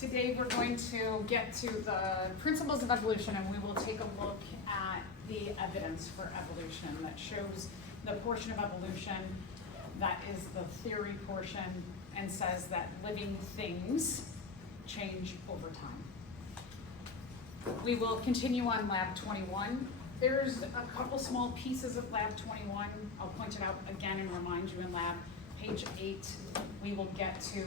Today we're going to get to the principles of evolution, and we will take a look at the evidence for evolution that shows the portion of evolution that is the theory portion and says that living things change over time. We will continue on Lab 21. There's a couple small pieces of Lab 21. I'll point it out again and remind you in Lab page 8. We will get to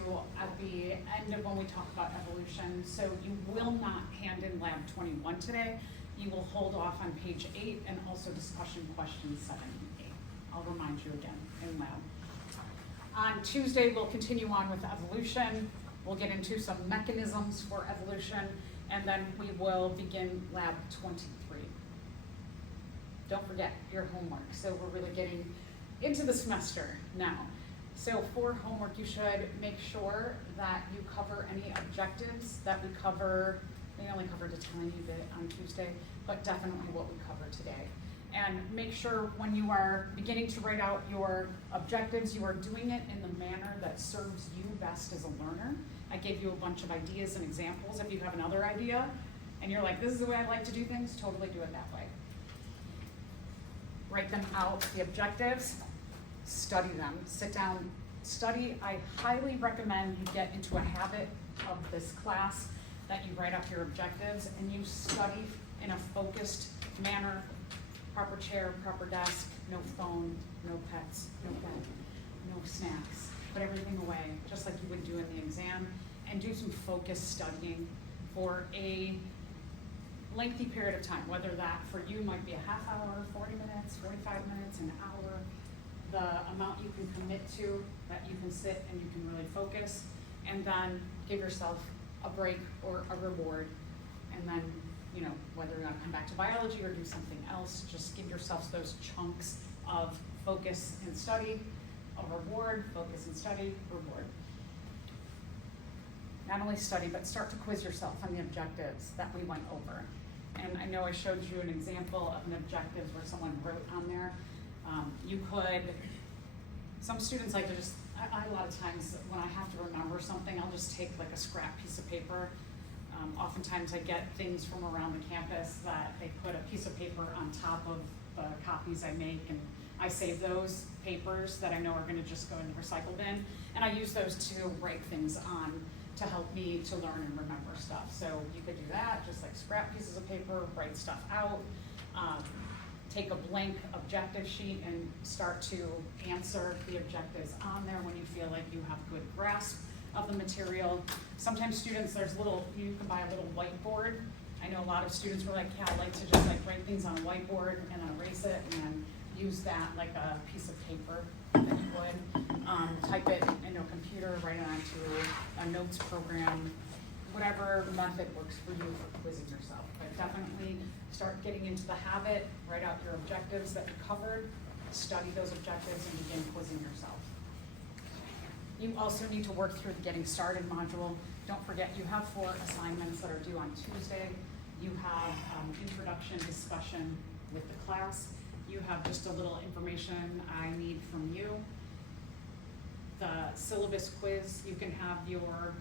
at the end of when we talk about evolution. So you will not hand in Lab 21 today. You will hold off on page 8 and also discussion questions 7 and 8. I'll remind you again in Lab. On Tuesday, we'll continue on with evolution. We'll get into some mechanisms for evolution, and then we will begin Lab 23. Don't forget your homework. So we're really getting into the semester now. So for homework, you should make sure that you cover any objectives that we cover. We only covered a tiny bit on Tuesday, but definitely what we covered today. And make sure when you are beginning to write out your objectives, you are doing it in the manner that serves you best as a learner. I gave you a bunch of ideas and examples. If you have another idea and you're like, this is the way I like to do things, totally do it that way. Write them out, the objectives, study them, sit down, study. I highly recommend you get into a habit of this class, that you write up your objectives and you study in a focused manner. Proper chair, proper desk, no phone, no pets, no bed, no snacks. Put everything away, just like you would do in the exam, and do some focused studying for a lengthy period of time, whether that for you might be a half hour, 40 minutes, 45 minutes, an hour. The amount you can commit to, that you can sit and you can really focus, and then give yourself a break or a reward, and then, you know, whether you want to come back to biology or do something else, just give yourself those chunks of focus and study, a reward, focus and study, reward. Not only study, but start to quiz yourself on the objectives that we went over. And I know I showed you an example of an objective where someone wrote on there. You could, some students like to just, I a lot of times when I have to remember something, I'll just take like a scrap piece of paper. Oftentimes I get things from around the campus that they put a piece of paper on top of the copies I make, and I save those papers that I know are gonna just go in the recycle bin, and I use those to write things on to help me to learn and remember stuff. So you could do that, just like scrap pieces of paper, write stuff out, take a blank objective sheet and start to answer the objectives on there when you feel like you have good grasp of the material. Sometimes students, you can buy a little whiteboard. I know a lot of students were like, yeah, I like to just like write things on a whiteboard and then erase it and then use that like a piece of paper that you would. Type it into a computer, write it onto a notes program, whatever method works for you for quizzing yourself. But definitely start getting into the habit, write out your objectives that you covered, study those objectives and begin quizzing yourself. You also need to work through the Getting Started module. Don't forget, you have 4 assignments that are due on Tuesday. You have introduction discussion with the class. You have just a little information I need from you. The syllabus quiz, you can have your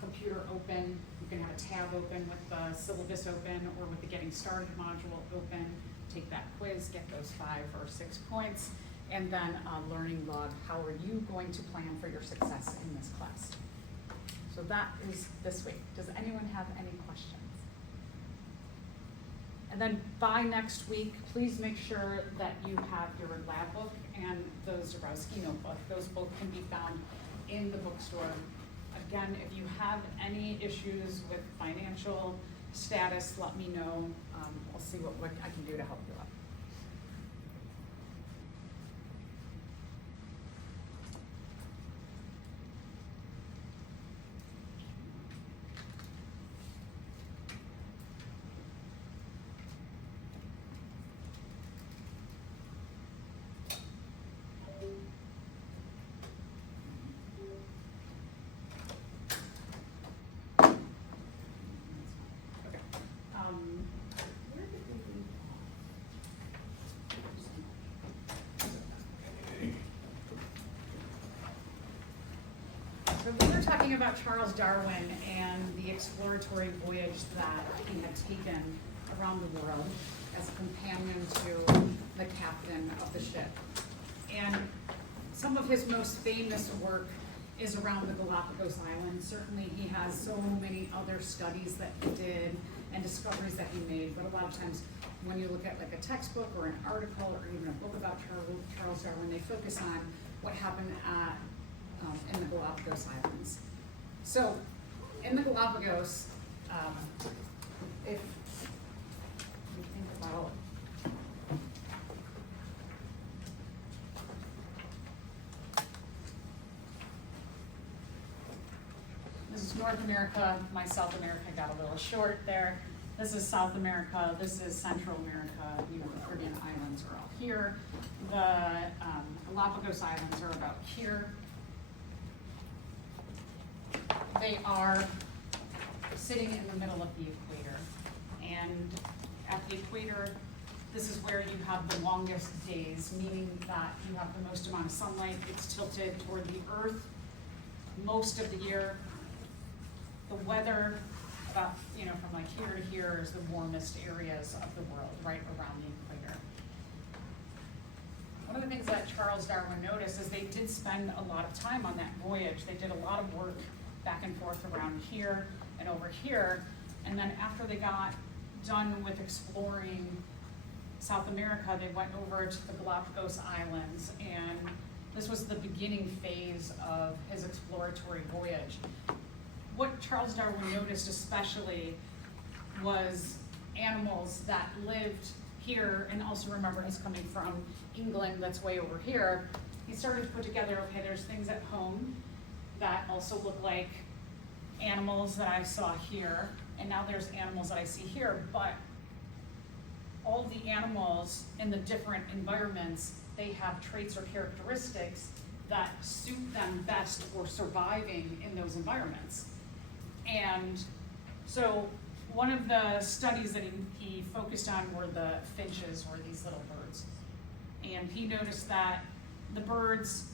computer open, you can have a tab open with the syllabus open or with the Getting Started module open. Take that quiz, get those 5 or 6 points. And then a learning log, how are you going to plan for your success in this class? So that is this week. Does anyone have any questions? And then by next week, please make sure that you have your lab book and the Zarowski notebook. Those both can be found in the bookstore. Again, if you have any issues with financial status, let me know. I'll see what I can do to help you out. talking about Charles Darwin and the exploratory voyage that he had taken around the world as a companion to the captain of the ship. And some of his most famous work is around the Galapagos Islands. Certainly he has so many other studies that he did and discoveries that he made, but a lot of times when you look at like a textbook or an article or even a book about Charles Darwin, they focus on what happened in the Galapagos Islands. So in the Galapagos, if you think about this is North America, my South America got a little short there. This is South America, this is Central America, you know, the Caribbean islands are all here. The Galapagos Islands are about here. They are sitting in the middle of the equator. And at the equator, this is where you have the longest days, meaning that you have the most amount of sunlight. It's tilted toward the earth most of the year. The weather, about, you know, from like here to here is the warmest areas of the world, right around the equator. One of the things that Charles Darwin noticed is they did spend a lot of time on that voyage. They did a lot of work back and forth around here and over here. And then after they got done with exploring South America, they went over to the Galapagos Islands, and this was the beginning phase of his exploratory voyage. What Charles Darwin noticed especially was animals that lived here, and also remember he's coming from England, that's way over here. He started to put together, okay, there's things at home that also look like animals that I saw here, and now there's animals that I see here, but all the animals in the different environments, they have traits or characteristics that suit them best for surviving in those environments. And so one of the studies that he focused on were the finches, or these little birds. And he noticed that the birds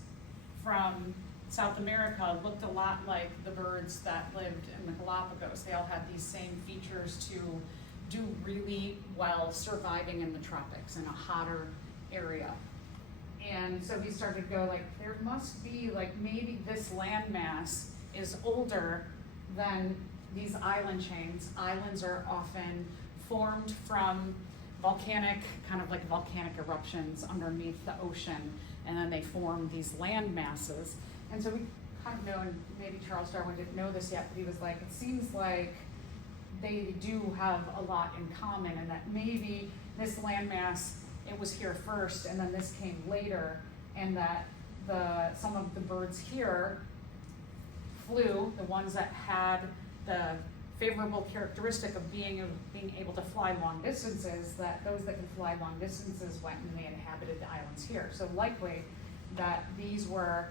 from South America looked a lot like the birds that lived in the Galapagos. They all had these same features to do really well surviving in the tropics in a hotter area. And so he started to go like, there must be like, maybe this landmass is older than these island chains. Islands are often formed from volcanic, kind of like volcanic eruptions underneath the ocean, and then they form these land masses. And so we kind of know, and maybe Charles Darwin didn't know this yet, but he was like, it seems like they do have a lot in common, and that maybe this landmass, it was here first, and then this came later, and that some of the birds here flew, the ones that had the favorable characteristic of being able to fly long distances, that those that could fly long distances went and they inhabited the islands here. So likely that these were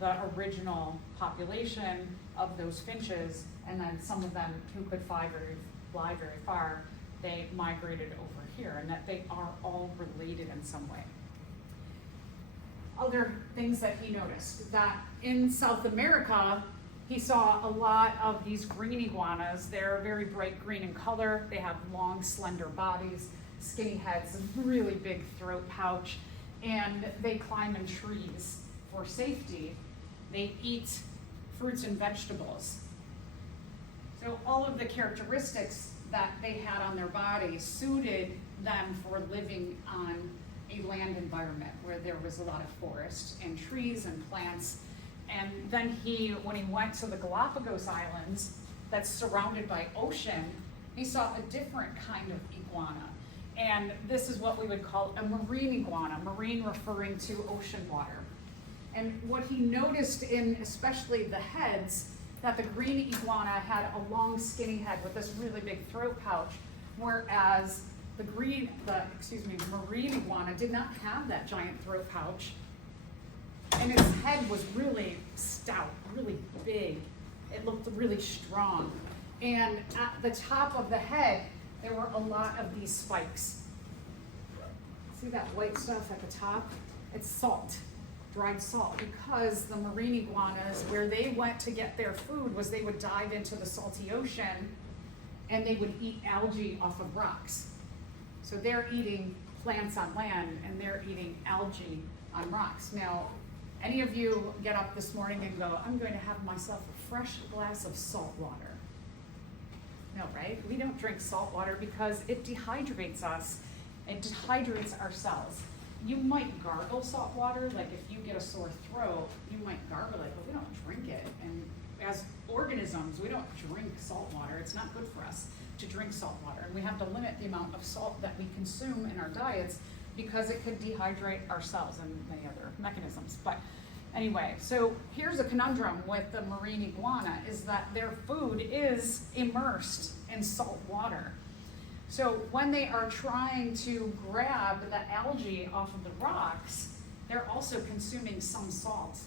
the original population of those finches, and then some of them who could fly very far, they migrated over here, and that they are all related in some way. Other things that he noticed, that in South America, he saw a lot of these green iguanas. They're very bright green in color. They have long, slender bodies, skinny heads, a really big throat pouch, and they climb in trees for safety. They eat fruits and vegetables. So all of the characteristics that they had on their body suited them for living on a land environment where there was a lot of forest and trees and plants. And then when he went to the Galapagos Islands that's surrounded by ocean, he saw a different kind of iguana. And this is what we would call a marine iguana, marine referring to ocean water. And what he noticed in especially the heads, that the green iguana had a long skinny head with this really big throat pouch, whereas the marine iguana did not have that giant throat pouch. And its head was really stout, really big. It looked really strong. And at the top of the head, there were a lot of these spikes. See that white stuff at the top? It's salt. dried salt, because the marine iguanas, where they went to get their food was they would dive into the salty ocean and they would eat algae off of rocks. So they're eating plants on land and they're eating algae on rocks. Now, any of you get up this morning and go, I'm going to have myself a fresh glass of salt water? No, right? We don't drink salt water because it dehydrates us. It dehydrates our cells. You might gargle salt water, like if you get a sore throat, you might gargle it, but we don't drink it. And as organisms, we don't drink salt water. It's not good for us to drink salt water. And we have to limit the amount of salt that we consume in our diets because it could dehydrate our cells and many other mechanisms. But anyway, so here's a conundrum with the marine iguana, is that their food is immersed in salt water. So when they are trying to grab the algae off of the rocks, they're also consuming some salt.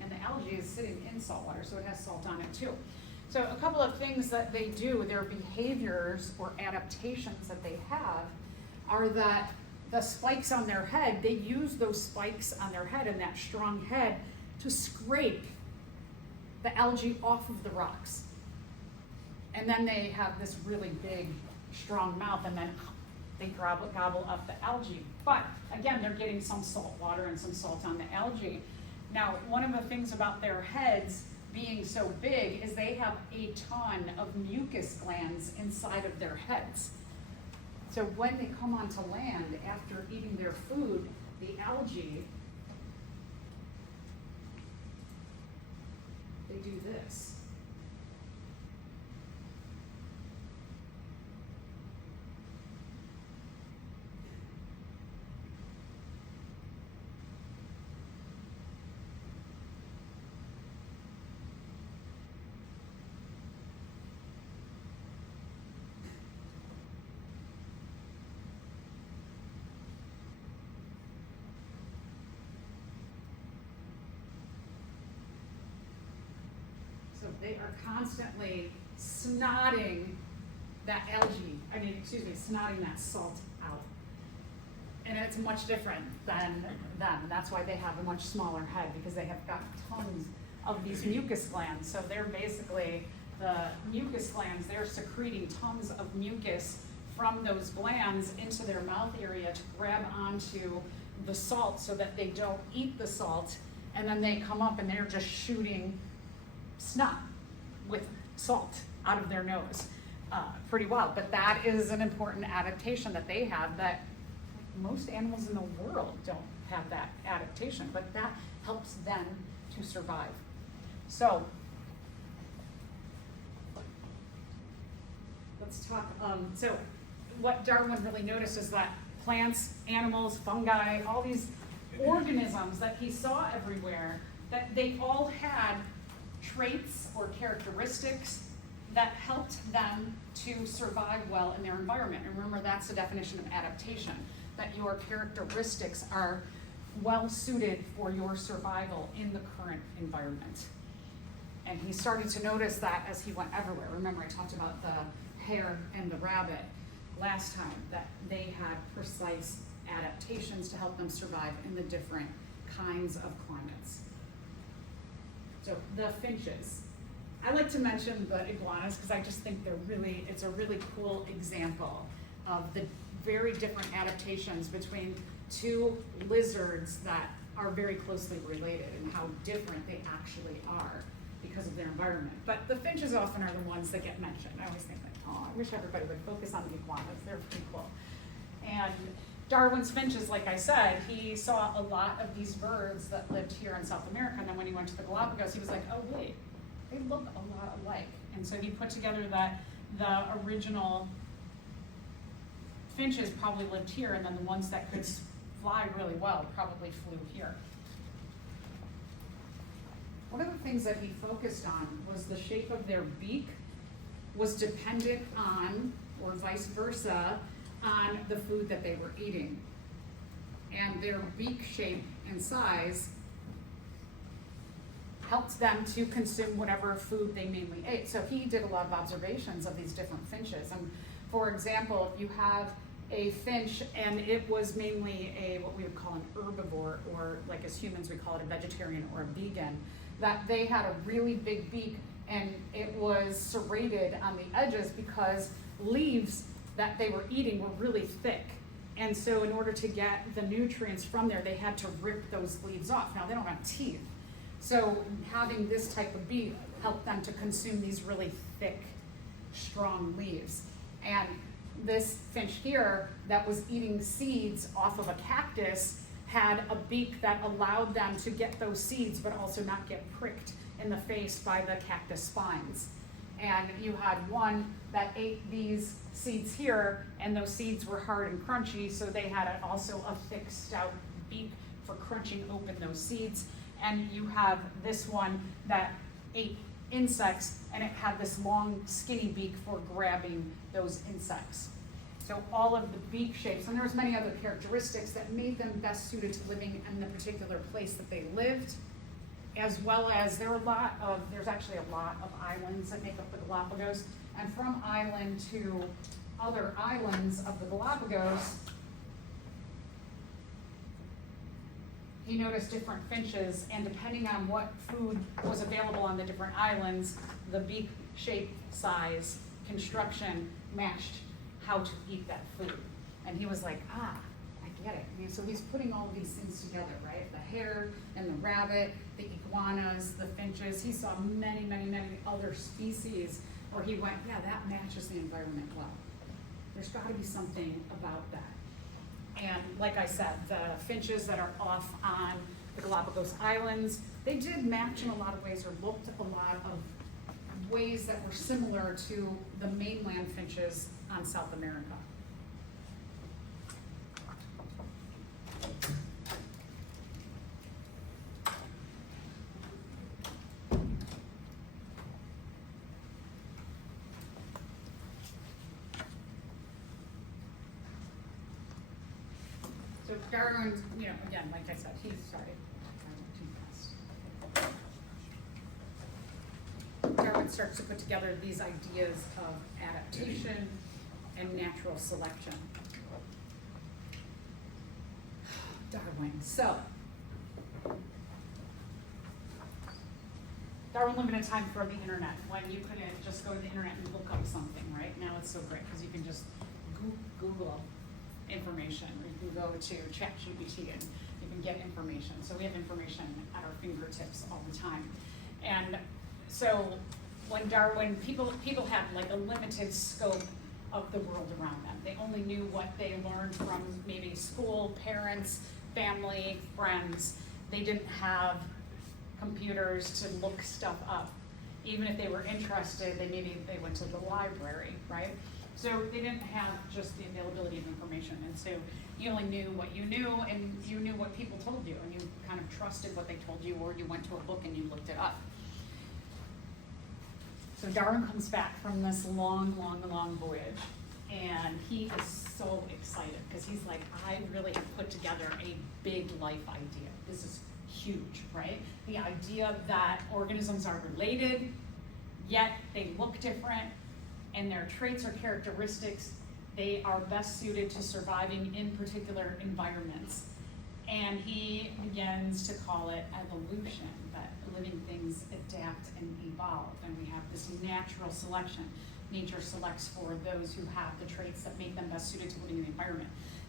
And the algae is sitting in salt water, so it has salt on it too. So a couple of things that they do, their behaviors or adaptations that they have, are that the spikes on their head, they use those spikes on their head and that strong head to scrape the algae off of the rocks. And then they have this really big, strong mouth, and then they gobble up the algae. But again, they're getting some salt water and some salt on the algae. Now, one of the things about their heads being so big is they have a ton of mucus glands inside of their heads. So when they come onto land after eating their food, the algae, they do this. They are constantly snotting that snotting that salt out. And it's much different than them. And that's why they have a much smaller head, because they have got tons of these mucus glands. So they're basically, the mucus glands, they're secreting tons of mucus from those glands into their mouth area to grab onto the salt so that they don't eat the salt. And then they come up and they're just shooting snot with salt out of their nose pretty well. But that is an important adaptation that they have that most animals in the world don't have that adaptation, but that helps them to survive. So let's talk, so what Darwin really noticed is that plants, animals, fungi, all these organisms that he saw everywhere, that they all had traits or characteristics that helped them to survive well in their environment. And remember, that's the definition of adaptation, that your characteristics are well suited for your survival in the current environment. And he started to notice that as he went everywhere. Remember, I talked about the hare and the rabbit last time, that they had precise adaptations to help them survive in the different kinds of climates. So the finches. I like to mention the iguanas because I just think it's a really cool example of the very different adaptations between two lizards that are very closely related and how different they actually are because of their environment. But the finches often are the ones that get mentioned. I always think like, oh, I wish everybody would focus on the iguanas. They're pretty cool. And Darwin's finches, like I said, he saw a lot of these birds that lived here in South America, and then when he went to the Galapagos, he was like, oh wait, they look a lot alike. And so he put together that the original finches probably lived here, and then the ones that could fly really well probably flew here. One of the things that he focused on was the shape of their beak was dependent on, or vice versa, on the food that they were eating. And their beak shape and size helped them to consume whatever food they mainly ate. So he did a lot of observations of these different finches. And for example, if you have a finch, and it was mainly a what we would call an herbivore, or like as humans we call it a vegetarian or a vegan, that they had a really big beak, and it was serrated on the edges because leaves that they were eating were really thick. And so in order to get the nutrients from there, they had to rip those leaves off. Now they don't have teeth. So having this type of beak helped them to consume these really thick, strong leaves. And this finch here that was eating seeds off of a cactus had a beak that allowed them to get those seeds but also not get pricked in the face by the cactus spines. And you had one that ate these seeds here, and those seeds were hard and crunchy, so they had also a thick, stout beak for crunching open those seeds. And you have this one that ate insects, and it had this long, skinny beak for grabbing those insects. So all of the beak shapes, and there was many other characteristics that made them best suited to living in the particular place that they lived, as well as there's actually a lot of islands that make up the Galapagos, and from island to other islands of the Galapagos, he noticed different finches, and depending on what food was available on the different islands, the beak shape, size, construction matched how to eat that food. And he was like, I get it. And so he's putting all these things together, right? The hare and the rabbit, the iguanas, the finches. He saw many, many, many other species where he went, yeah, that matches the environment well. There's got to be something about that. And like I said, the finches that are off on the Galapagos Islands, they did match in a lot of ways, or looked a lot of ways that were similar to the mainland finches on South America. So Darwin, again, like I said, I went too fast. Darwin starts to put together these ideas of adaptation and natural selection. Darwin. So, Darwin lived in a time before the internet, when you couldn't just go to the internet and look up something, right? Now it's so great because you can just Google information, or you can go to ChatGPT and you can get information. So we have information at our fingertips all the time. And so when Darwin, people had like a limited scope of the world around them. They only knew what they learned from maybe school, parents, family, friends. They didn't have computers to look stuff up. Even if they were interested, they went to the library, right? So they didn't have just the availability of information. And so you only knew what you knew, and you knew what people told you, and you kind of trusted what they told you, or you went to a book and you looked it up. So Darwin comes back from this long, long, long voyage, and he is so excited because he's like, I really have put together a big life idea. This is huge, right? The idea that organisms are related, yet they look different, and their traits or characteristics, they are best suited to surviving in particular environments. And he begins to call it evolution, that living things adapt and evolve. And we have this natural selection. Nature selects for those who have the traits that make them best suited to living in the environment.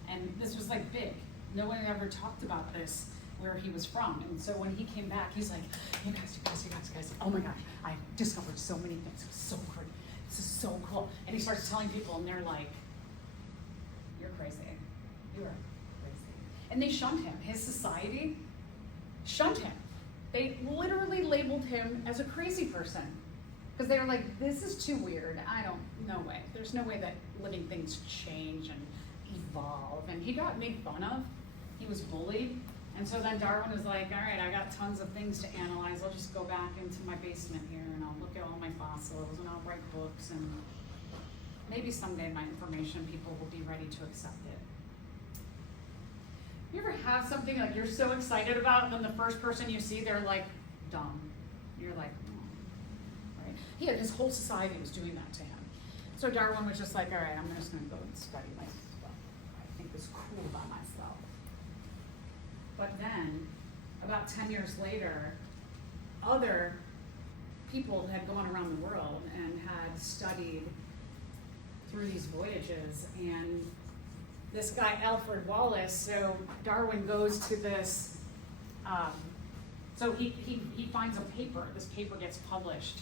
And this was like big. No one ever talked about this where he was from. And so when he came back, he's like, you guys, oh my gosh, I discovered so many things. It was so great. This is so cool. And he starts telling people, and they're like, you're crazy. You are crazy. And they shunned him. His society shunned him. They literally labeled him as a crazy person. Because they were like, this is too weird. No way. There's no way that living things change and evolve. And he got made fun of. He was bullied. And so then Darwin was like, all right, I got tons of things to analyze. I'll just go back into my basement here and I'll look at all my fossils and I'll write books, and maybe someday my information, people will be ready to accept it. You ever have something like you're so excited about, and then the first person you see, they're like dumb. You're like, oh. Right? His whole society was doing that to him. So Darwin was just like, all right, I'm just gonna go and study my stuff. was cool by myself. But then, about 10 years later, other people had gone around the world and had studied through these voyages, and this guy Alfred Wallace, so Darwin goes to this, so he finds a paper, this paper gets published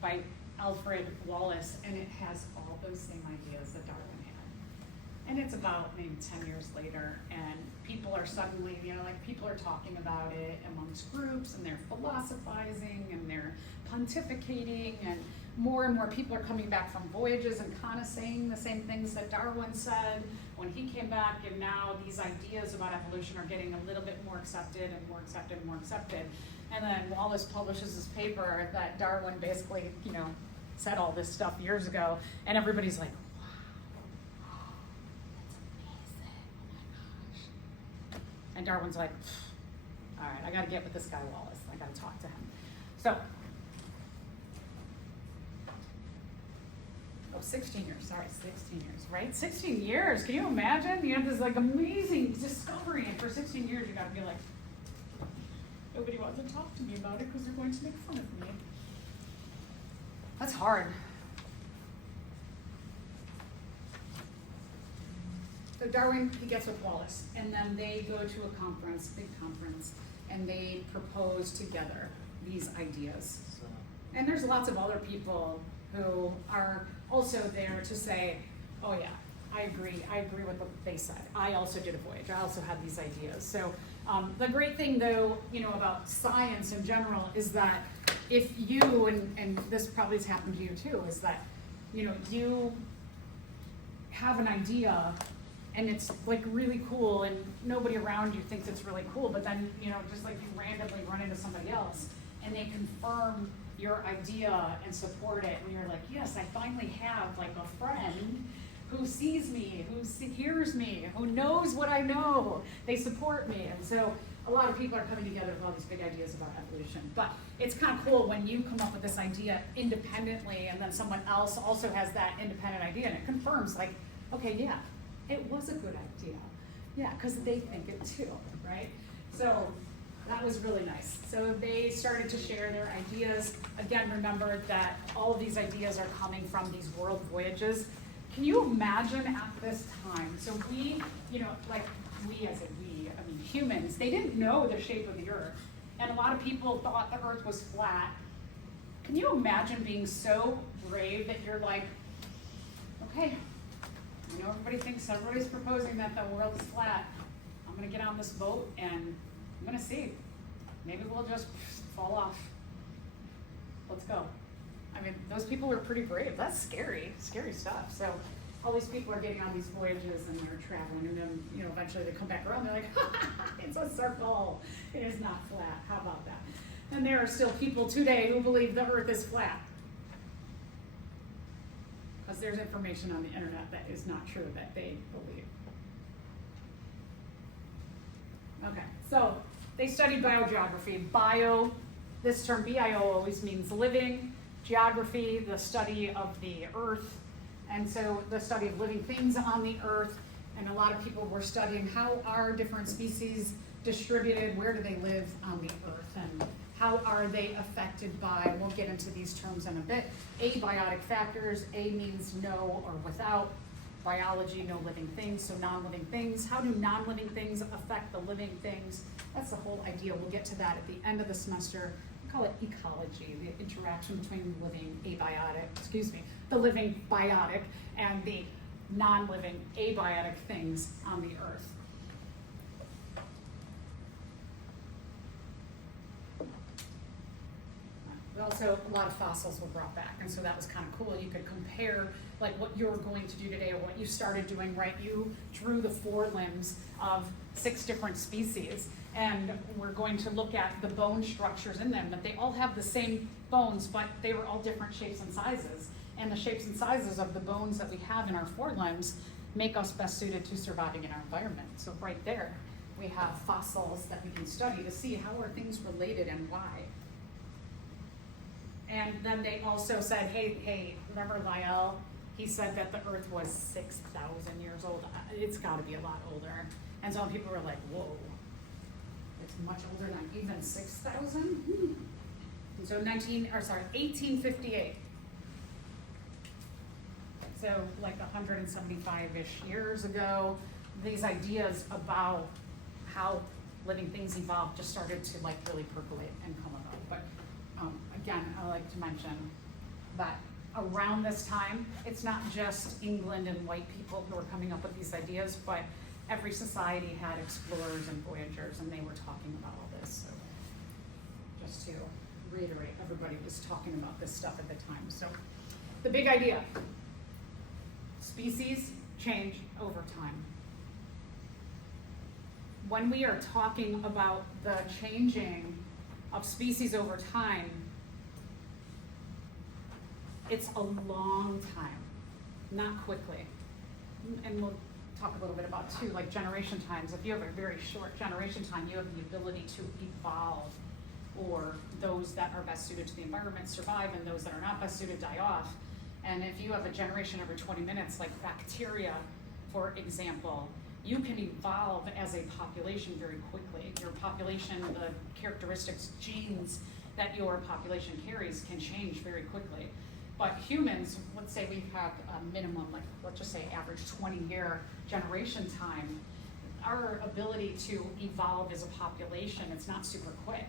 by Alfred Wallace, and it has all those same ideas that Darwin had. And it's about maybe 10 years later, and people are suddenly, people are talking about it amongst groups, and they're philosophizing, and they're pontificating, and more people are coming back from voyages and kind of saying the same things that Darwin said when he came back, and now these ideas about evolution are getting a little bit more accepted and more accepted and more accepted. And then Wallace publishes this paper that Darwin basically, said all this stuff years ago, and everybody's like, wow, that's amazing, oh my gosh. And Darwin's like, all right, I gotta get with this guy Wallace, I gotta talk to him. So, 16 years, 16 years, right? 16 years, can you imagine? You have this like amazing discovery, and for 16 years you gotta be like, nobody wants to talk to me about it because they're going to make fun of me. That's hard. So Darwin, he gets with Wallace, and then they go to a conference, big conference, and they propose together these ideas. And there's lots of other people who are also there to say, oh yeah, I agree with what they said. I also did a voyage, I also had these ideas. So the great thing though, about science in general is that if you, and this probably has happened to you too, is that, you have an idea and it's like really cool and nobody around you thinks it's really cool, but then, just like you randomly run into somebody else and they confirm your idea and support it, and you're like, yes, I finally have like a friend who sees me, who hears me, who knows what I know. They support me. And so a lot of people are coming together with all these big ideas about evolution. But it's kind of cool when you come up with this idea independently and then someone else also has that independent idea and it confirms like, okay, yeah, it was a good idea. Yeah, because they think it too, right? So that was really nice. So they started to share their ideas. Again, remember that all of these ideas are coming from these world voyages. Can you imagine at this time, so we, humans, they didn't know the shape of the earth. And a lot of people thought the earth was flat. Can you imagine being so brave that you're like, okay, everybody's proposing that the world is flat. I'm gonna get on this boat and I'm gonna see. Maybe we'll just fall off. Let's go. Those people were pretty brave. That's scary stuff. So all these people are getting on these voyages and they're traveling, and then eventually they come back around. They're like, it's a circle. It is not flat. How about that? And there are still people today who believe the Earth is flat, because there's information on the internet that is not true that they believe. Okay, so they studied biogeography. This term bio always means living. Geography, the study of the earth. And so the study of living things on the earth. And a lot of people were studying how are different species distributed, where do they live on the earth, and how are they affected by, we'll get into these terms in a bit, abiotic factors. A means no or without. Biology, no living things, so non-living things. How do non-living things affect the living things? That's the whole idea. We'll get to that at the end of the semester. We call it ecology, the interaction between the living biotic and the non-living abiotic things on the earth. Also, a lot of fossils were brought back, and so that was kind of cool. You could compare like what you're going to do today or what you started doing, right? You drew the forelimbs of 6 different species, and we're going to look at the bone structures in them, but they all have the same bones, but they were all different shapes and sizes. And the shapes and sizes of the bones that we have in our forelimbs make us best suited to surviving in our environment. So right there, we have fossils that we can study to see how are things related and why. And then they also said, hey, remember Lyell? he said that the Earth was 6,000 years old. It's got to be a lot older. And some people were like, whoa, it's much older than even 6,000? And so 1858. So like 175-ish years ago, these ideas about how living things evolved just started to like really percolate and come about. But again, I like to mention that around this time, it's not just England and white people who are coming up with these ideas, but every society had explorers and voyagers, and they were talking about all this. So just to reiterate, everybody was talking about this stuff at the time. So the big idea, species change over time. When we are talking about the changing of species over time, it's a long time, not quickly. And we'll talk a little bit about too, like generation times. If you have a very short generation time, you have the ability to evolve, or those that are best suited to the environment survive, and those that are not best suited die off. And if you have a generation every 20 minutes, like bacteria, for example, you can evolve as a population very quickly. Your population, the characteristics, genes that your population carries can change very quickly. But humans, let's say we have a minimum, like let's just say average 20-year generation time, our ability to evolve as a population, it's not super quick.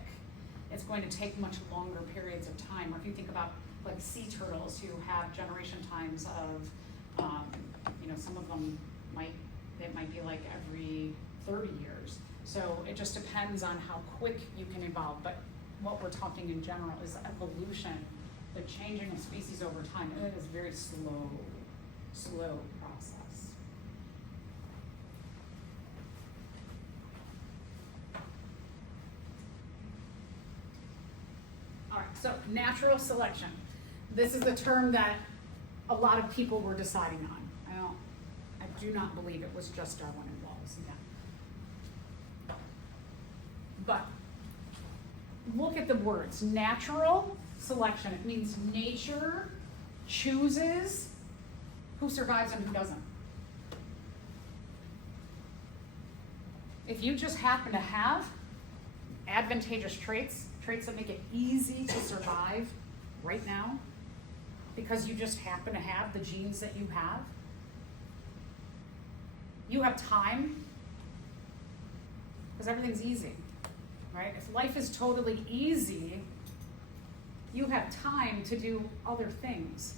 It's going to take much longer periods of time. Or if you think about like sea turtles who have generation times of, some of them might be like every 30 years. So it just depends on how quick you can evolve. But what we're talking in general is evolution, the changing of species over time. And it is a very slow process. All right, so natural selection. This is a term that a lot of people were deciding on. I do not believe it was just Darwin and Wallace again. But look at the words. Natural selection. It means nature chooses who survives and who doesn't. If you just happen to have advantageous traits that make it easy to survive right now, because you just happen to have the genes that you have, you have time, because everything's easy, right? If life is totally easy, you have time to do other things.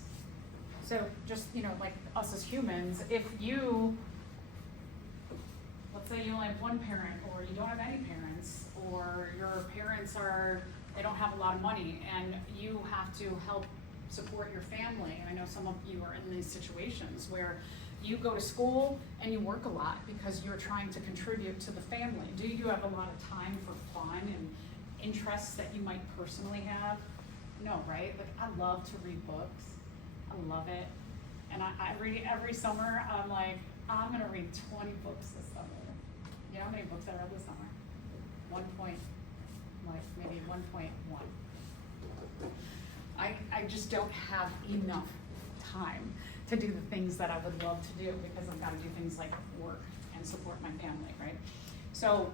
So just, like us as humans, if you, let's say you only have one parent, or you don't have any parents, or your parents they don't have a lot of money, and you have to help support your family. And I know some of you are in these situations where you go to school and you work a lot because you're trying to contribute to the family. Do you have a lot of time for fun and interests that you might personally have? No, right? Like, I love to read books. I love it. And I read it every summer. I'm like, I'm gonna read 20 books this summer. You know how many books I read this summer? Maybe 1.1. I just don't have enough time to do the things that I would love to do, because I've got to do things like work and support my family, right? So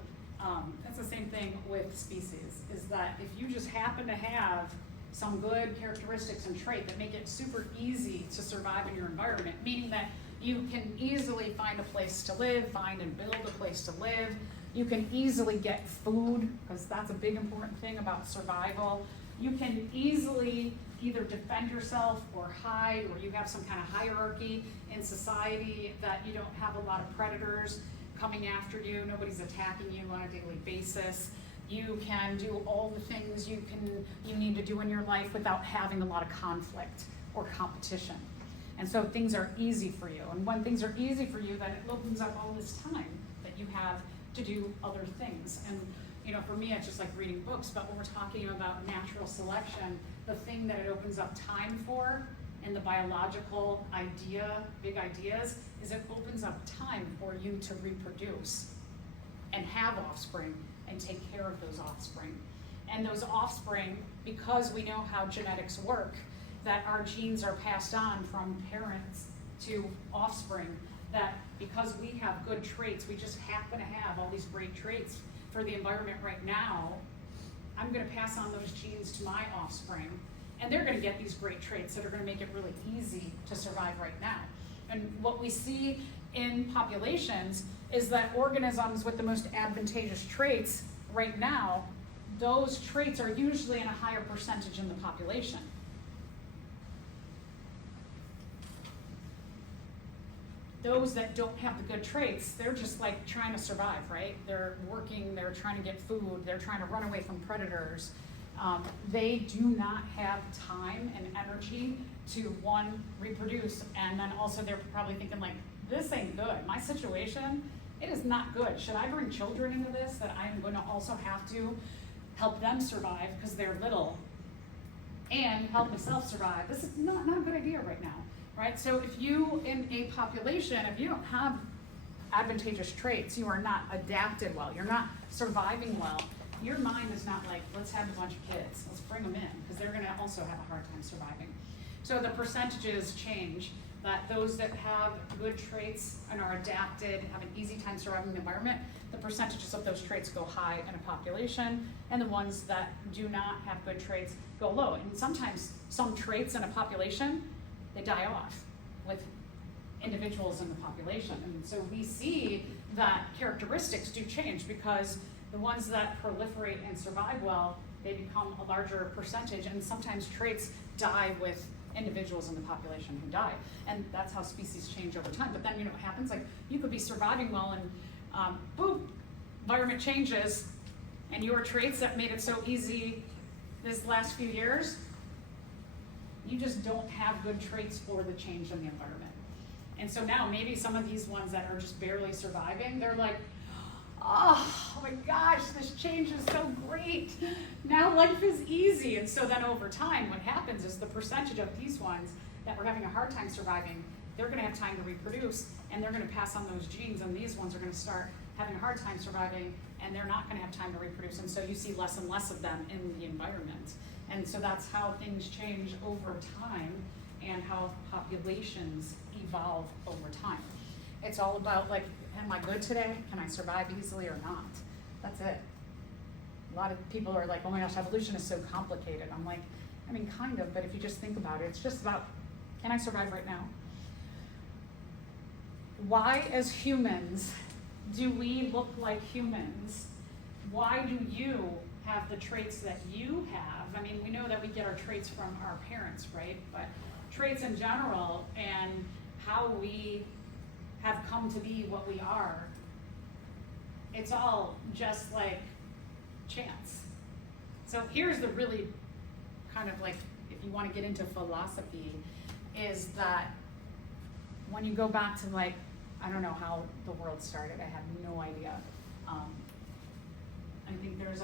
that's the same thing with species, is that if you just happen to have some good characteristics and trait that make it super easy to survive in your environment, meaning that you can easily find a place to live, find and build a place to live, you can easily get food, because that's a big important thing about survival. You can easily either defend yourself or hide, or you have some kind of hierarchy in society that you don't have a lot of predators coming after you, nobody's attacking you on a daily basis. You can do all the things you need to do in your life without having a lot of conflict or competition. And so things are easy for you. And when things are easy for you, then it opens up all this time that you have to do other things. And for me, it's just like reading books, but when we're talking about natural selection, the thing that it opens up time for in the biological big ideas, is it opens up time for you to reproduce and have offspring and take care of those offspring. And those offspring, because we know how genetics work, that our genes are passed on from parents to offspring, that because we have good traits, we just happen to have all these great traits for the environment right now, I'm gonna pass on those genes to my offspring, and they're gonna get these great traits that are gonna make it really easy to survive right now. And what we see in populations is that organisms with the most advantageous traits right now, those traits are usually in a higher percentage in the population. Those that don't have the good traits, they're just like trying to survive, right? They're working, they're trying to get food, they're trying to run away from predators. They do not have time and energy to, one, reproduce, and then also they're probably thinking like, this ain't good. My situation, it is not good. Should I bring children into this that I'm going to also have to help them survive because they're little and help myself survive? This is not a good idea right now, right? So if you, in a population, if you don't have advantageous traits, you are not adapted well, you're not surviving well, your mind is not like, let's have a bunch of kids, let's bring them in, because they're gonna also have a hard time surviving. So the percentages change, that those that have good traits and are adapted, have an easy time surviving the environment, the percentages of those traits go high in a population, and the ones that do not have good traits go low. And sometimes some traits in a population, they die off with individuals in the population. And so we see that characteristics do change, because the ones that proliferate and survive well, they become a larger percentage, and sometimes traits die with individuals in the population who die. And that's how species change over time. But then, you know what happens? Like, you could be surviving well and boom, environment changes, and your traits that made it so easy this last few years, you just don't have good traits for the change in the environment. And so now maybe some of these ones that are just barely surviving, they're like, oh my gosh, this change is so great. Now life is easy. And so then over time, what happens is the percentage of these ones that were having a hard time surviving, they're gonna have time to reproduce, and they're gonna pass on those genes, and these ones are gonna start having a hard time surviving, and they're not gonna have time to reproduce. And so you see less and less of them in the environment. And so that's how things change over time, and how populations evolve over time. It's all about, like, am I good today? Can I survive easily or not? That's it. A lot of people are like, oh my gosh, evolution is so complicated. I'm like, I mean, kind of, but if you just think about it, it's just about, can I survive right now? Why, as humans, do we look like humans? Why do you have the traits that you have? I mean, we know that we get our traits from our parents, right? But traits in general and how we have come to be what we are, it's all just like chance. So here's the really kind of like, if you want to get into philosophy, is that when you go back to, like, I don't know how the world started, I have no idea. I think there's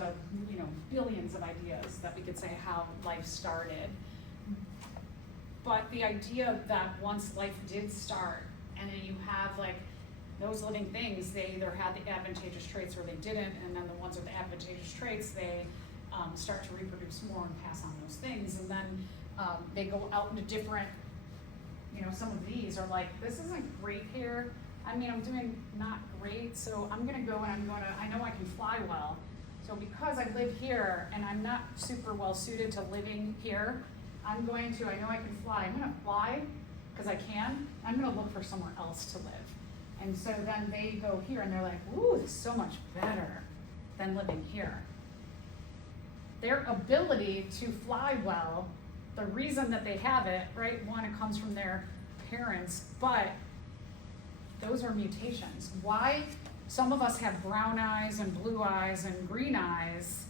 billions of ideas that we could say how life started. But the idea that once life did start, and then you have like those living things, they either had the advantageous traits or they didn't, and then the ones with the advantageous traits, they start to reproduce more and pass on those things, and then they go out into different, some of these are like, this isn't great here. I mean, I'm doing not great, so I'm gonna go and I know I can fly well. So because I live here and I'm not super well suited to living here, I know I can fly. I'm gonna fly because I can. I'm gonna look for somewhere else to live. And so then they go here and they're like, ooh, this is so much better than living here. Their ability to fly well, the reason that they have it, right? One, it comes from their parents, but those are mutations. Why some of us have brown eyes and blue eyes and green eyes,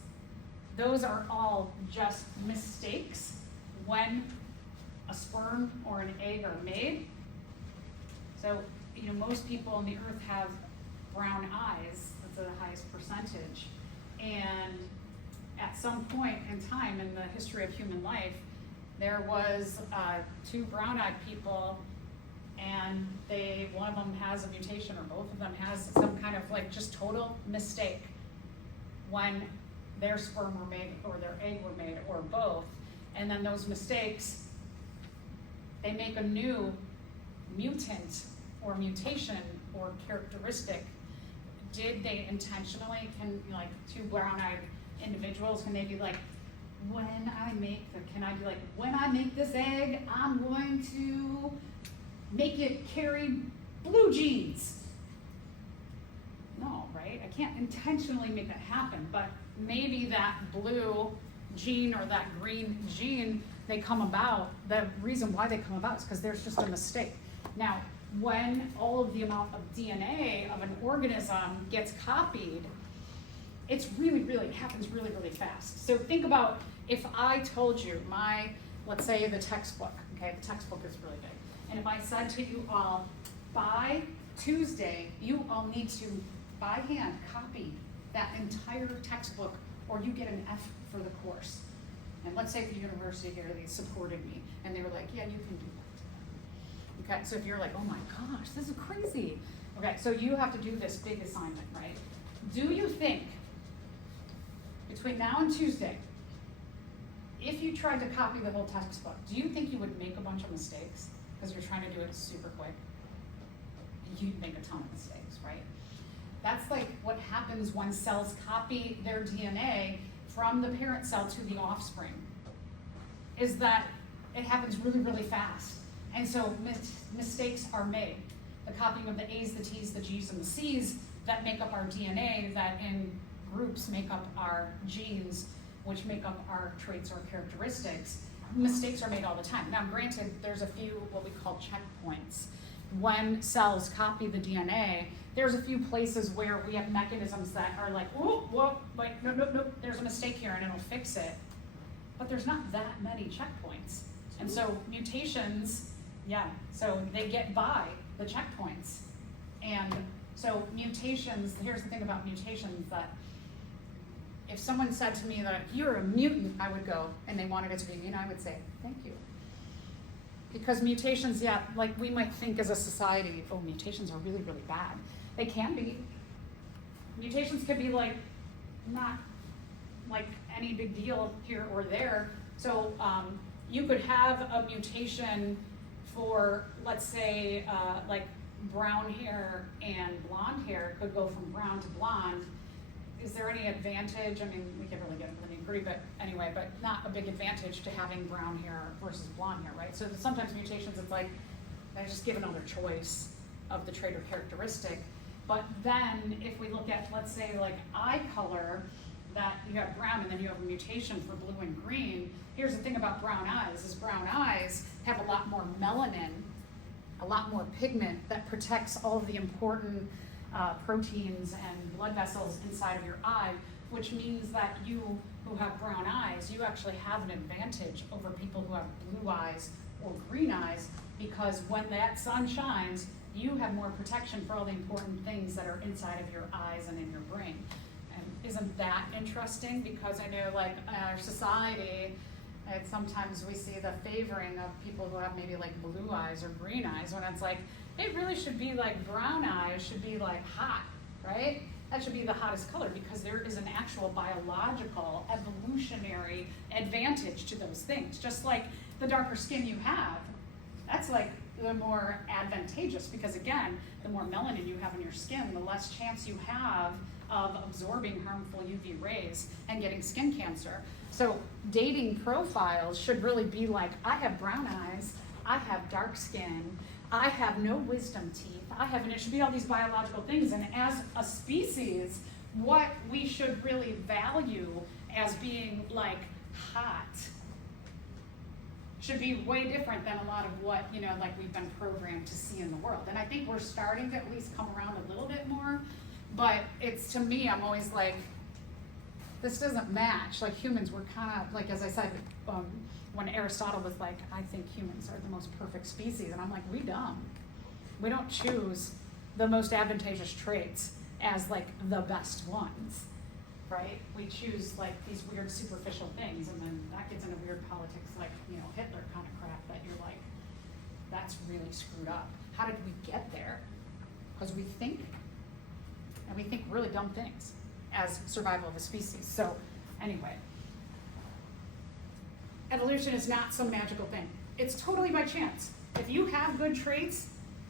those are all just mistakes when a sperm or an egg are made. So, most people on the earth have brown eyes. That's the highest percentage. And at some point in time in the history of human life, there was two brown-eyed people, and one of them has a mutation, or both of them has some kind of like just total mistake when their sperm were made or their egg were made, or both. And then those mistakes they make a new mutant or mutation or characteristic, did they intentionally, can like two brown-eyed individuals, can they be like, when I make this egg, I'm going to make it carry blue genes? No, right? I can't intentionally make that happen, but maybe that blue gene or that green gene, they come about, the reason why they come about is because there's just a mistake. Now, when all of the amount of DNA of an organism gets copied, it's it happens really, really fast. So think about if I told you let's say the textbook, okay, the textbook is really big. And if I said to you all, by Tuesday, you all need to, by hand, copy that entire textbook or you get an F for the course. And let's say the university here, they supported me and they were like, yeah, you can do that. Okay, so if you're like, oh my gosh, this is crazy. Okay, so you have to do this big assignment, right? Do you think, between now and Tuesday, if you tried to copy the whole textbook, do you think you would make a bunch of mistakes because you're trying to do it super quick? You'd make a ton of mistakes, right? That's like what happens when cells copy their DNA from the parent cell to the offspring, is that it happens really, really fast. And so mistakes are made. The copying of the A's, the T's, the G's, and the C's that make up our DNA, that in groups make up our genes, which make up our traits or characteristics, mistakes are made all the time. Now granted, there's a few what we call checkpoints. When cells copy the DNA, there's a few places where we have mechanisms that are like, oh, whoa, wait, no, there's a mistake here and it'll fix it. But there's not that many checkpoints. And so mutations, so they get by the checkpoints. And so mutations, here's the thing about mutations, that if someone said to me that you're a mutant, I would go, and they wanted it to be me, and I would say, thank you. Because mutations, like we might think as a society, oh, mutations are really, really bad. They can be. Mutations could be like, not like any big deal here or there. So you could have a mutation for, let's say, like brown hair and blonde hair could go from brown to blonde. Is there any advantage? I mean, we can really get into the nitty-gritty, but anyway, but not a big advantage to having brown hair versus blonde hair, right? So sometimes mutations, it's like, they just give another choice of the trait or characteristic. But then if we look at, let's say, like eye color, that you have brown and then you have a mutation for blue and green. Here's the thing about brown eyes, is brown eyes have a lot more melanin, a lot more pigment that protects all of the important proteins and blood vessels inside of your eye, which means that you who have brown eyes, you actually have an advantage over people who have blue eyes or green eyes, because when that sun shines, you have more protection for all the important things that are inside of your eyes and in your brain. And isn't that interesting? Because I know, like, our society, sometimes we see the favoring of people who have maybe like blue eyes or green eyes, when it's like, it really should be like brown eyes should be like hot, right? That should be the hottest color, because there is an actual biological, evolutionary advantage to those things. Just like the darker skin you have, that's like the more advantageous, because again, the more melanin you have in your skin, the less chance you have of absorbing harmful UV rays and getting skin cancer. So dating profiles should really be like, I have brown eyes, I have dark skin, I have no wisdom teeth, and it should be all these biological things. And as a species, what we should really value as being like hot should be way different than a lot of what, like we've been programmed to see in the world. And I think we're starting to at least come around a little bit more, but it's, to me, I'm always like, this doesn't match. Like humans, we're kind of, like, as I said, when Aristotle was like, I think humans are the most perfect species, and I'm like, we dumb. We don't choose the most advantageous traits as like the best ones, right? We choose like these weird superficial things, and then that gets into weird politics like, Hitler kind of crap that you're like, that's really screwed up. How did we get there? Because we think, and we think really dumb things as survival of a species. So anyway, evolution is not some magical thing. it's totally by chance. If you have good traits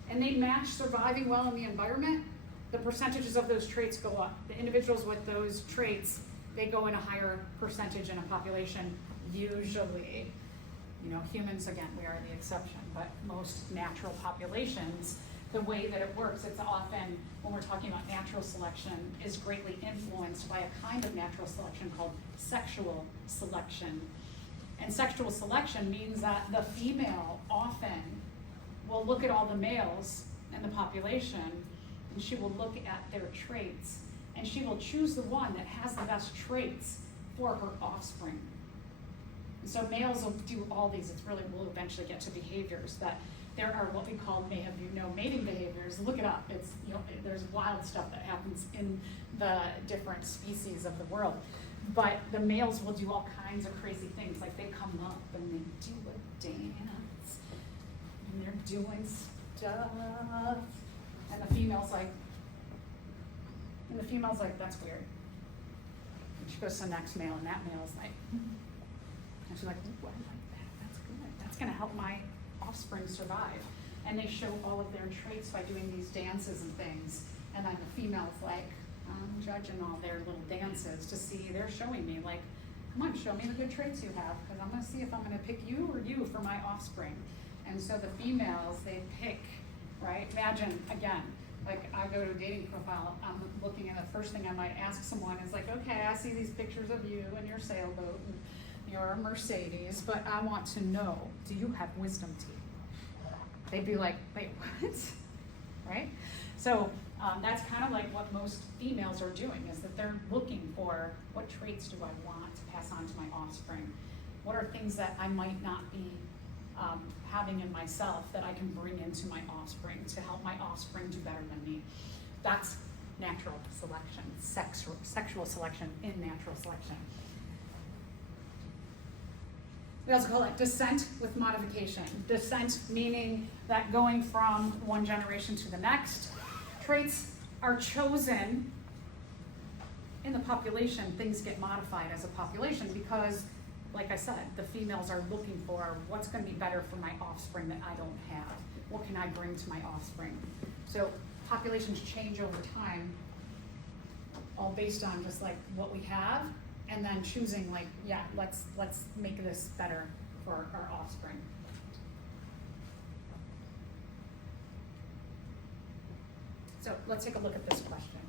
and they match surviving well in the environment, the percentages of those traits go up. The individuals with those traits, they go in a higher percentage in a population, usually. You know, humans, again, we are the exception, but most natural populations, the way that it works, it's often, when we're talking about natural selection, is greatly influenced by a kind of natural selection called sexual selection. And sexual selection means that the female often will look at all the males in the population, and she will look at their traits, and she will choose the one that has the best traits for her offspring. And so males will do all these. It's really, we'll eventually get to behaviors that there are what we call, may have you know, mating behaviors. Look it up. It's, you know, there's wild stuff that happens in the different species of the world. But the males will do all kinds of crazy things. Like they come up and they do a dance, and they're doing stuff. And the female's like, that's weird. And she goes to the next male, and that male's like, and she's like, ooh, I like that. That's good. That's gonna help my offspring survive. And they show all of their traits by doing these dances and things. And then the female's like, I'm judging all their little dances to see, they're showing me like, come on, show me the good traits you have, because I'm gonna see if I'm gonna pick you or you for my offspring. And so the females, they pick, right? Imagine, again, like I go to a dating profile, I'm looking at the first thing I might ask someone is like, okay, I see these pictures of you and your sailboat and your Mercedes, but I want to know, do you have wisdom teeth? They'd be like, wait, what? Right? So that's kind of like what most females are doing, is that they're looking for, what traits do I want to pass on to my offspring? What are things that I might not be having in myself that I can bring into my offspring to help my offspring do better than me? That's natural selection, sexual selection in natural selection. We also call it descent with modification. Descent meaning that going from one generation to the next, traits are chosen in the population, things get modified as a population because, like I said, the females are looking for what's going to be better for my offspring that I don't have. What can I bring to my offspring? So populations change over time, all based on just like what we have, and then choosing like, yeah, let's make this better for our offspring. So let's take a look at this question.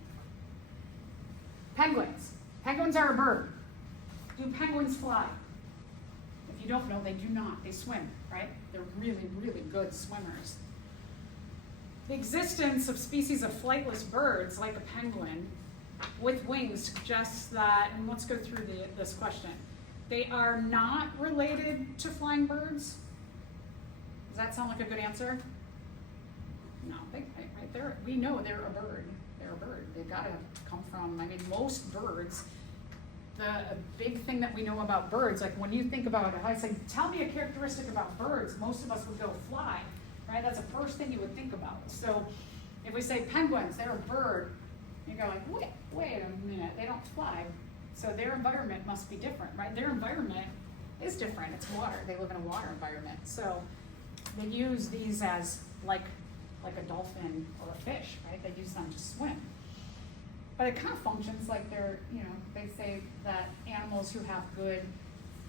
Penguins. Penguins are a bird. Do penguins fly? If you don't know, they do not. They swim, right? They're really, really good swimmers. The existence of species of flightless birds, like a penguin, with wings suggests that, and let's go through this question. They are not related to flying birds. Does that sound like a good answer? No, right there, we know they're a bird. They're a bird. They've got to come from, I mean, most birds, the big thing that we know about birds, like when you think about it, I say, tell me a characteristic about birds, most of us would go fly, right? That's the first thing you would think about. So if we say penguins, they're a bird, you go like, wait a minute, they don't fly. So their environment must be different, right? Their environment is different. It's water. They live in a water environment. So they use these as like a dolphin or a fish, right? They use them to swim. But it kind of functions like they're, you know, they say that animals who have good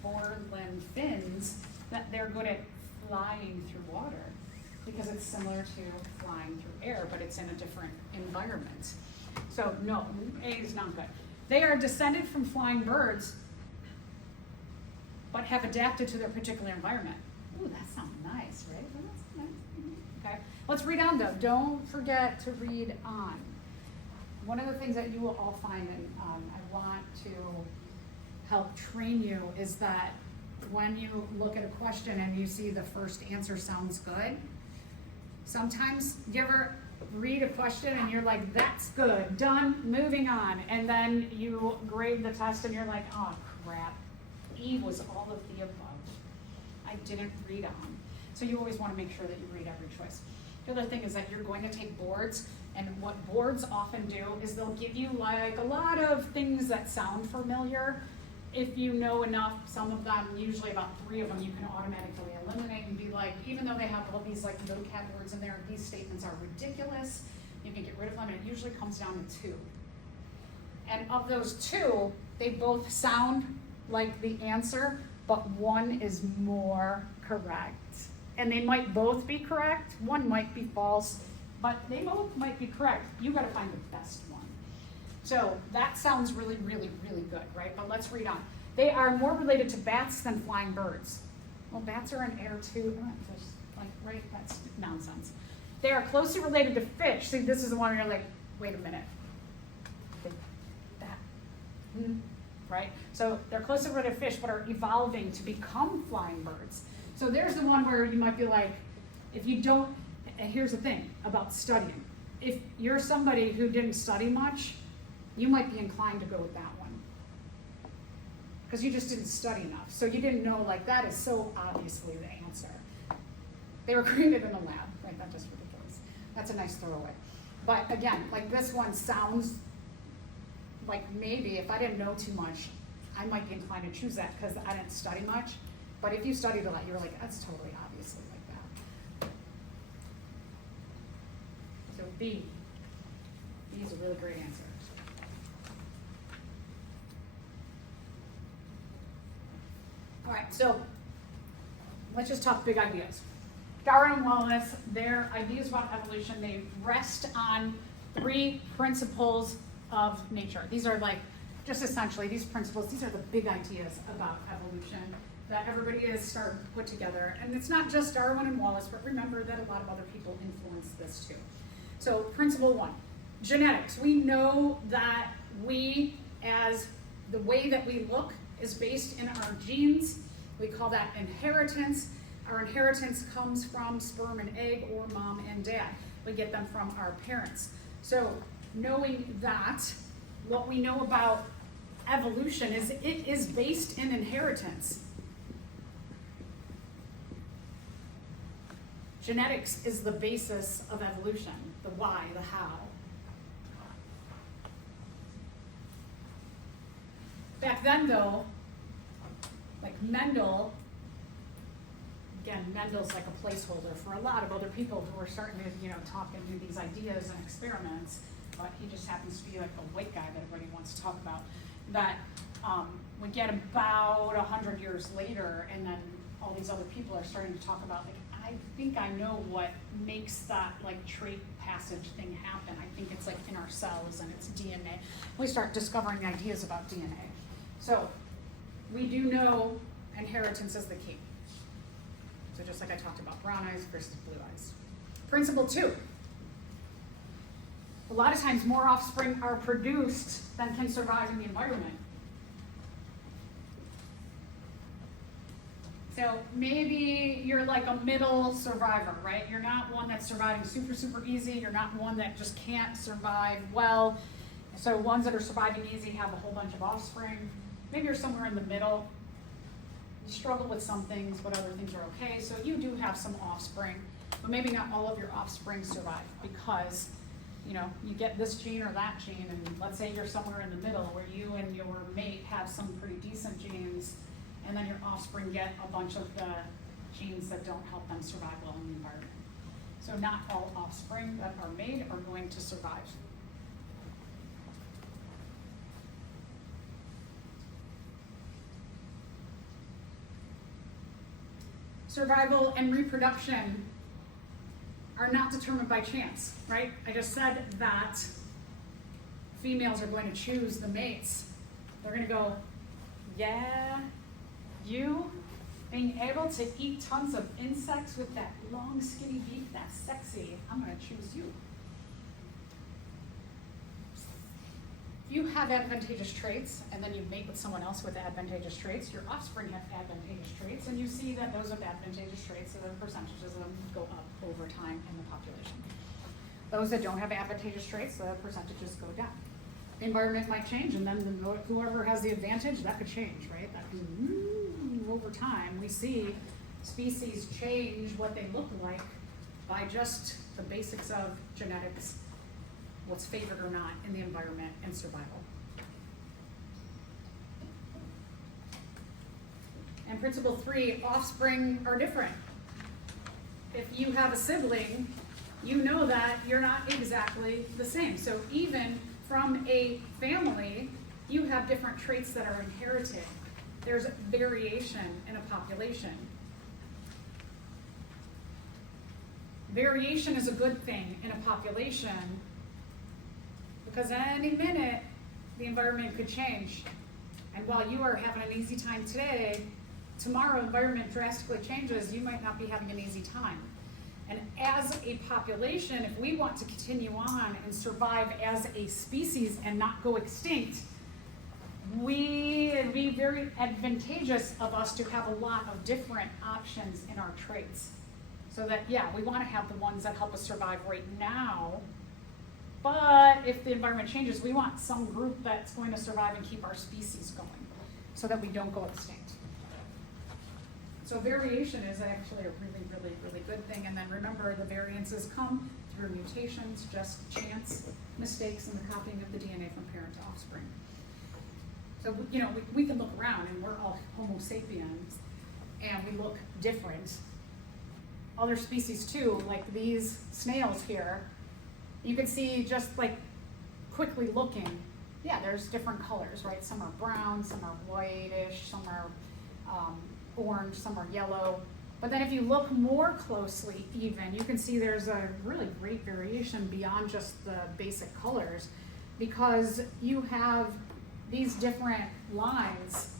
forelimb fins, that they're good at flying through water because it's similar to flying through air, but it's in a different environment. So no, A is not good. They are descended from flying birds, but have adapted to their particular environment. Ooh, that sounds nice, right? That's nice. Okay, let's read on though. Don't forget to read on. One of the things that you will all find, and I want to help train you, is that when you look at a question and you see the first answer sounds good, sometimes you ever read a question and you're like, that's good, done, moving on. And then you grade the test and you're like, oh crap, E was all of the above. I didn't read on. So you always want to make sure that you read every choice. The other thing is that you're going to take boards, and what boards often do is they'll give you like a lot of things that sound familiar, if you know enough, some of them, usually about 3 of them, you can automatically eliminate and be like, even though they have all these like vocab words in there, these statements are ridiculous, you can get rid of them, and it usually comes down to 2. And of those 2, they both sound like the answer, but one is more correct. And they might both be correct, one might be false, but they both might be correct. You gotta find the best one. So that sounds really, really, really good, right? But let's read on. They are more related to bats than flying birds. Well, bats are in air too. Just like, right? That's nonsense. They are closely related to fish. See, this is the one where you're like, wait a minute. Right? So they're closely related to fish, but are evolving to become flying birds. So there's the one where you might be like, if you don't, and here's the thing about studying. If you're somebody who didn't study much, you might be inclined to go with that one. Because you just didn't study enough. So you didn't know, like, that is so obviously the answer. They were created in a lab, right? That's just ridiculous. That's a nice throwaway. But again, like this one sounds like maybe if I didn't know too much, I might be inclined to choose that because I didn't study much. But if you studied a lot, you're like, that's totally obviously like that. So B. B is a really great answer. All right, so let's just talk big ideas. Darwin and Wallace, their ideas about evolution, they rest on 3 principles of nature. These are like, just essentially, these principles, these are the big ideas about evolution that everybody is starting to put together. And it's not just Darwin and Wallace, but remember that a lot of other people influenced this too. So principle 1, genetics. We know that we, as the way that we look, is based in our genes. We call that inheritance. Our inheritance comes from sperm and egg or mom and dad. We get them from our parents. So knowing that, what we know about evolution is it is based in inheritance. Genetics is the basis of evolution, the why, the how. Back then though, like Mendel, again, Mendel's like a placeholder for a lot of other people who are starting to, talk and do these ideas and experiments, but he just happens to be like a white guy that everybody wants to talk about. That we get about 100 years later, and then all these other people are starting to talk about, like, I think I know what makes that like trait passage thing happen. I think it's like in our cells and it's DNA. We start discovering ideas about DNA. So we do know inheritance is the key. So just like I talked about, brown eyes versus blue eyes. Principle 2. A lot of times more offspring are produced than can survive in the environment. So maybe you're like a middle survivor, right? You're not one that's surviving super, super easy. You're not one that just can't survive well. So ones that are surviving easy have a whole bunch of offspring. Maybe you're somewhere in the middle. You struggle with some things, but other things are okay. So you do have some offspring, but maybe not all of your offspring survive because, you get this gene or that gene, and let's say you're somewhere in the middle where you and your mate have some pretty decent genes, and then your offspring get a bunch of the genes that don't help them survive well in the environment. So not all offspring that are made are going to survive. Survival and reproduction are not determined by chance, right? I just said that females are going to choose the mates. They're going to go, yeah, you being able to eat tons of insects with that long skinny beak, that's sexy, I'm going to choose you. If you have advantageous traits and then you mate with someone else with advantageous traits, your offspring have advantageous traits, and you see that those with advantageous traits, so the percentages of them go up over time in the population. Those that don't have advantageous traits, the percentages go down. The environment might change, and then whoever has the advantage, that could change, right? That could, over time, we see species change what they look like by just the basics of genetics, what's favored or not in the environment, and survival. And principle 3, offspring are different. If you have a sibling, you know that you're not exactly the same. So even from a family, you have different traits that are inherited. There's variation in a population. Variation is a good thing in a population because any minute the environment could change. And while you are having an easy time today, tomorrow environment drastically changes, you might not be having an easy time. And as a population, if we want to continue on and survive as a species and not go extinct, it'd be very advantageous of us to have a lot of different options in our traits. So that, yeah, we want to have the ones that help us survive right now, but if the environment changes, we want some group that's going to survive and keep our species going so that we don't go extinct. So variation is actually a really, really, really good thing. And then remember, the variances come through mutations, just chance, mistakes in the copying of the DNA from parent to offspring. So, you know, we can look around and we're all Homo sapiens and we look different. Other species too, like these snails here, you can see just like quickly looking, yeah, there's different colors, right? Some are brown, some are whitish, some are orange, some are yellow. But then if you look more closely even, you can see there's a really great variation beyond just the basic colors because you have these different lines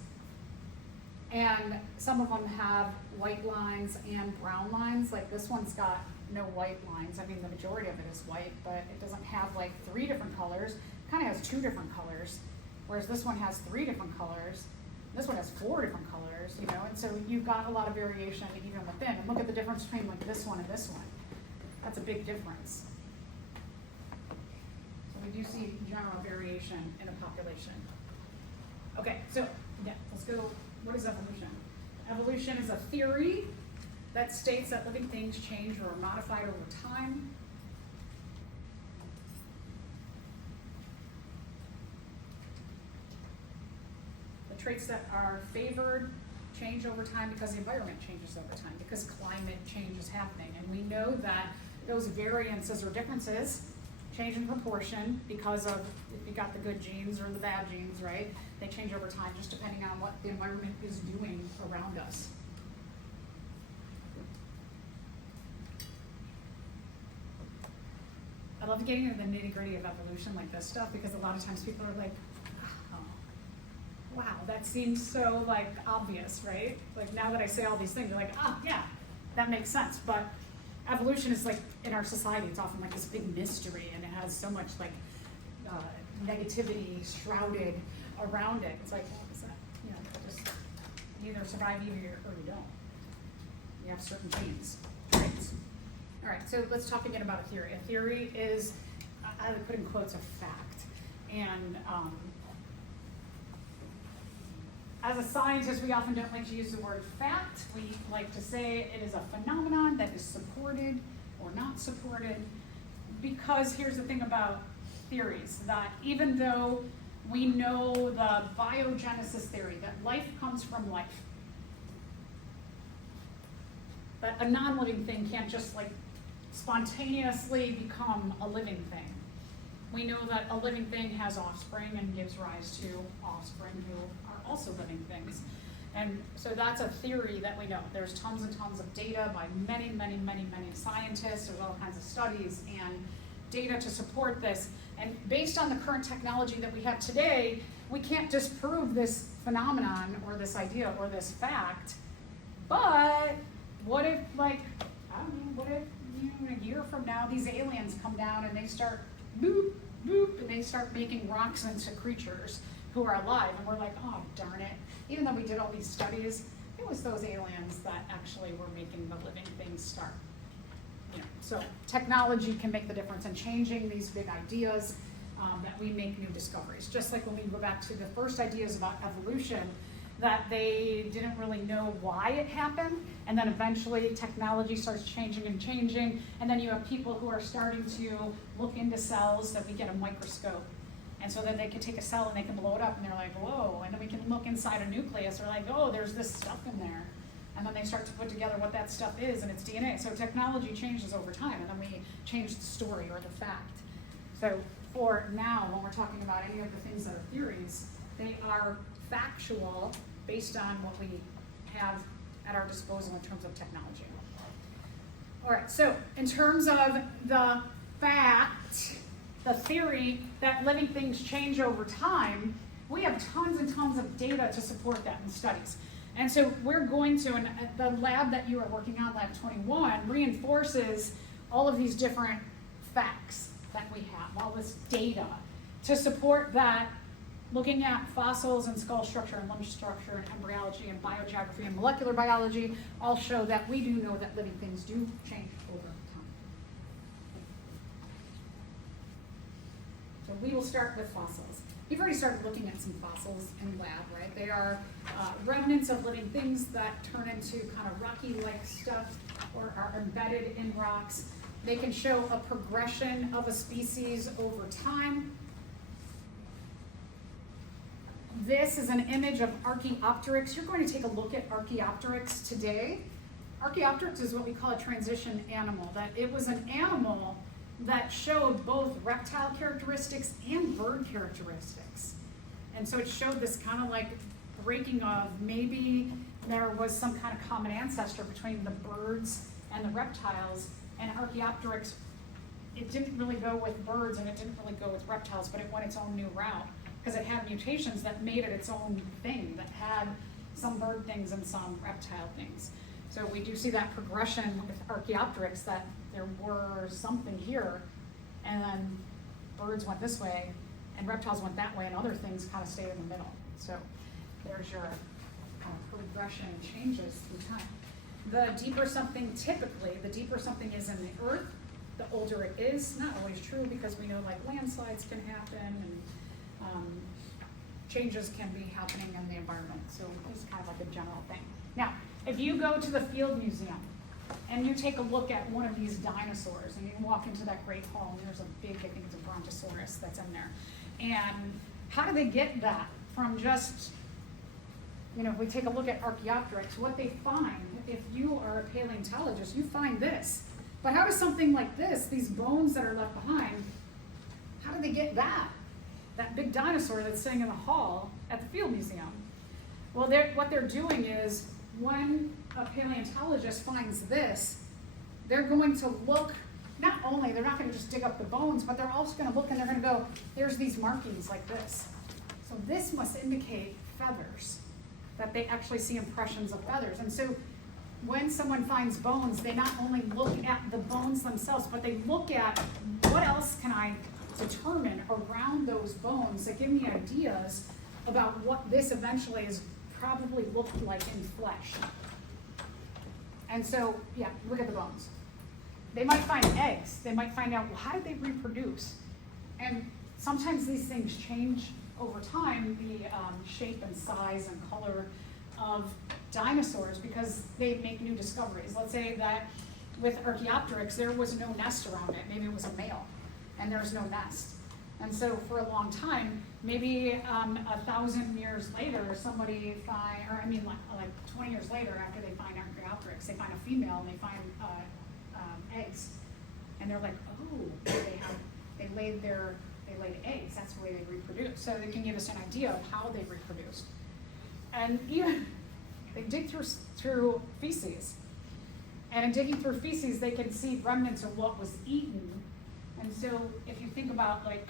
and some of them have white lines and brown lines. Like this one's got no white lines. I mean, the majority of it is white, but it doesn't have like 3 different colors. It kind of has 2 different colors, whereas this one has 3 different colors. This one has 4 different colors, you know, and so you've got a lot of variation even within. And look at the difference between like this one and this one. That's a big difference. So we do see general variation in a population. Okay, so yeah, let's go. What is evolution? Evolution is a theory that states that living things change or are modified over time. The traits that are favored change over time because the environment changes over time, because climate change is happening. And we know that those variances or differences change in proportion because of if you got the good genes or the bad genes, right? They change over time just depending on what the environment is doing around us. I love getting into the nitty-gritty of evolution like this stuff because a lot of times people are like, oh, wow, that seems so like obvious, right? Like now that I say all these things, you're like, oh yeah, that makes sense. But evolution is like, in our society, it's often like this big mystery and it has so much like negativity shrouded around it. It's like, what is that? You know, just you either survive or you don't. You have certain genes, traits. All right, so let's talk again about a theory. A theory is, I would put in quotes, a fact. And as a scientist, we often don't like to use the word fact. We like to say it is a phenomenon that is supported or not supported. Because here's the thing about theories, that even though we know the biogenesis theory, that life comes from life, that a non-living thing can't just like spontaneously become a living thing. We know that a living thing has offspring and gives rise to offspring who are also living things. And so that's a theory that we know. There's tons and tons of data by many, many, many, many scientists. There's all kinds of studies and data to support this. And based on the current technology that we have today, we can't disprove this phenomenon or this idea or this fact. But what if, like, I don't know, what if a year from now these aliens come down and they start boop, boop, and they start making rocks into creatures who are alive, and we're like, oh, darn it. Even though we did all these studies, it was those aliens that actually were making the living things start. You know, so technology can make the difference in changing these big ideas, that we make new discoveries. Just like when we go back to the first ideas about evolution, that they didn't really know why it happened, and then eventually technology starts changing, and then you have people who are starting to look into cells that we get a microscope, And so then they can take a cell and they can blow it up and they're like, whoa, and then we can look inside a nucleus, they're like, oh, there's this stuff in there. And then they start to put together what that stuff is and it's DNA. So technology changes over time and then we change the story or the fact. So for now, when we're talking about any of the things that are theories, they are factual based on what we have at our disposal in terms of technology. All right, so in terms of the fact, the theory that living things change over time, we have tons and tons of data to support that in studies. And so we're going to, and the lab that you are working on, Lab 21, reinforces all of these different facts that we have, all this data to support that. Looking at fossils and skull structure and limb structure and embryology and biogeography and molecular biology all show that we do know that living things do change over time. So we will start with fossils. We've already started looking at some fossils in lab, right? They are remnants of living things that turn into kind of rocky-like stuff or are embedded in rocks. They can show a progression of a species over time. This is an image of Archaeopteryx. You're going to take a look at Archaeopteryx today. Archaeopteryx is what we call a transition animal. That it was an animal that showed both reptile characteristics and bird characteristics. And so it showed this kind of like breaking of maybe there was some kind of common ancestor between the birds and the reptiles, and Archaeopteryx, it didn't really go with birds and it didn't really go with reptiles, but it went its own new route because it had mutations that made it its own thing, that had some bird things and some reptile things. So we do see that progression with Archaeopteryx, that there were something here, and then birds went this way, and reptiles went that way, and other things kind of stayed in the middle. So there's your kind of progression and changes through time. The deeper something, typically, the deeper something is in the earth, the older it is. Not always true, because we know like landslides can happen, and changes can be happening in the environment. So it's kind of like a general thing. Now, if you go to the Field Museum and you take a look at one of these dinosaurs, and you walk into that great hall, and there's a big, I think it's a brontosaurus that's in there. And how do they get that from just, you know, if we take a look at Archaeopteryx, what they find, if you are a paleontologist, you find this. But how does something like this, these bones that are left behind, how do they get that? That big dinosaur that's sitting in the hall at the Field Museum. Well, what they're doing is, when a paleontologist finds this, they're going to look, not only, they're not going to just dig up the bones, but they're also going to look and they're going to go, there's these markings like this. So this must indicate feathers, that they actually see impressions of feathers. And so when someone finds bones, they not only look at the bones themselves, but they look at what else can I determine around those bones that give me ideas about what this eventually is probably looked like in flesh. And so, yeah, look at the bones. They might find eggs. They might find out, well, how did they reproduce? And sometimes these things change over time, the shape and size and color of dinosaurs, because they make new discoveries. Let's say that with Archaeopteryx, there was no nest around it. Maybe it was a male, and there's no nest. And so for a long time, maybe 1,000 years later, somebody find, or I mean like 20 years later after they find Archaeopteryx, they find a female and they find eggs. And they're like, oh, they laid eggs, that's the way they reproduce. So they can give us an idea of how they reproduced. And even, they dig through feces. And in digging through feces, they can see remnants of what was eaten. And so if you think about like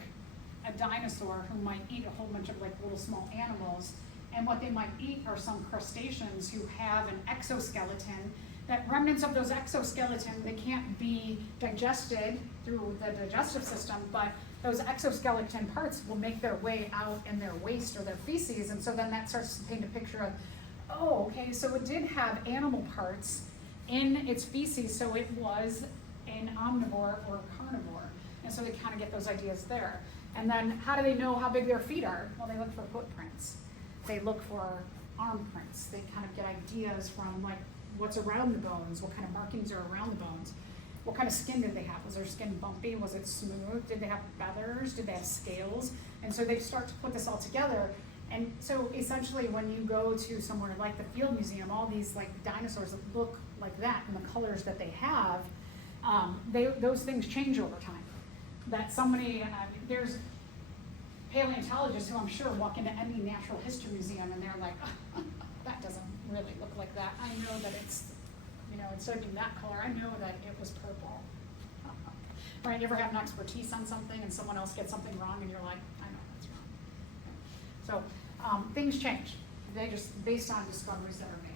a dinosaur who might eat a whole bunch of like little small animals, and what they might eat are some crustaceans who have an exoskeleton, that remnants of those exoskeleton, they can't be digested through the digestive system, but those exoskeleton parts will make their way out in their waste or their feces, and so then that starts to paint a picture of, oh, okay, so it did have animal parts in its feces, so it was an omnivore or a carnivore. And so they kind of get those ideas there. And then how do they know how big their feet are? Well, they look for footprints. They look for arm prints. They kind of get ideas from like what's around the bones, what kind of markings are around the bones. What kind of skin did they have? Was their skin bumpy? Was it smooth? Did they have feathers? Did they have scales? And so they start to put this all together. And so essentially when you go to somewhere like the Field Museum, all these like dinosaurs that look like that and the colors that they have, those things change over time. That somebody, there's paleontologists who I'm sure walk into any natural history museum and they're like, oh, that doesn't really look like that. I know that it's, instead of being that color, I know that it was purple. Right, you ever have an expertise on something and someone else gets something wrong and you're like, I know that's wrong. So things change. They just, based on discoveries that are made.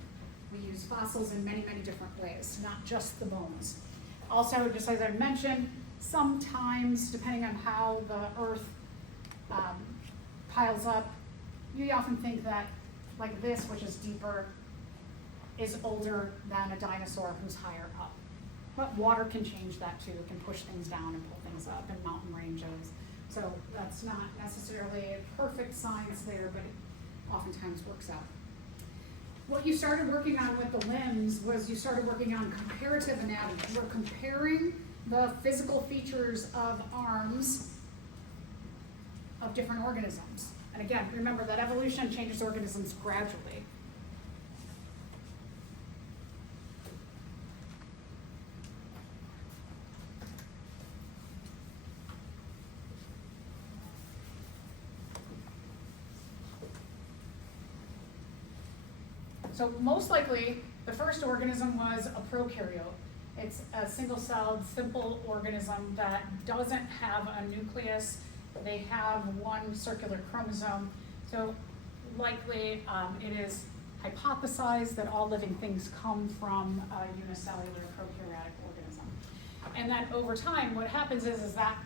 We use fossils in many, many different ways, not just the bones. Also, just as I mentioned, sometimes, depending on how the earth piles up, you often think that like this, which is deeper, is older than a dinosaur who's higher up. But water can change that too. It can push things down and pull things up in mountain ranges. So that's not necessarily a perfect science there, but it oftentimes works out. What you started working on with the limbs was you started working on comparative anatomy. You were comparing the physical features of arms of different organisms. And again, remember that evolution changes organisms gradually. So most likely, the first organism was a prokaryote. It's a single-celled, simple organism that doesn't have a nucleus. They have one circular chromosome. So likely it is hypothesized that all living things come from a unicellular prokaryotic organism. And then over time, what happens is that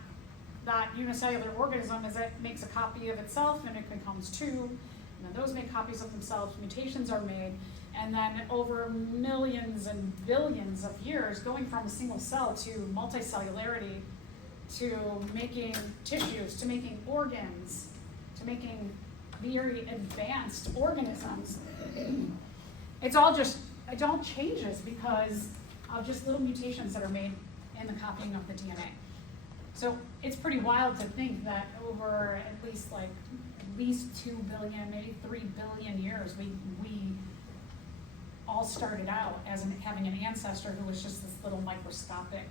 unicellular organism it makes a copy of itself and it becomes two. And then those make copies of themselves, mutations are made, and then over millions and billions of years, going from a single cell to multicellularity, to making tissues, to making organs, to making very advanced organisms, it all changes because of just little mutations that are made in the copying of the DNA. So it's pretty wild to think that over at least 2 billion, maybe 3 billion years, we all started out as having an ancestor who was just this little microscopic,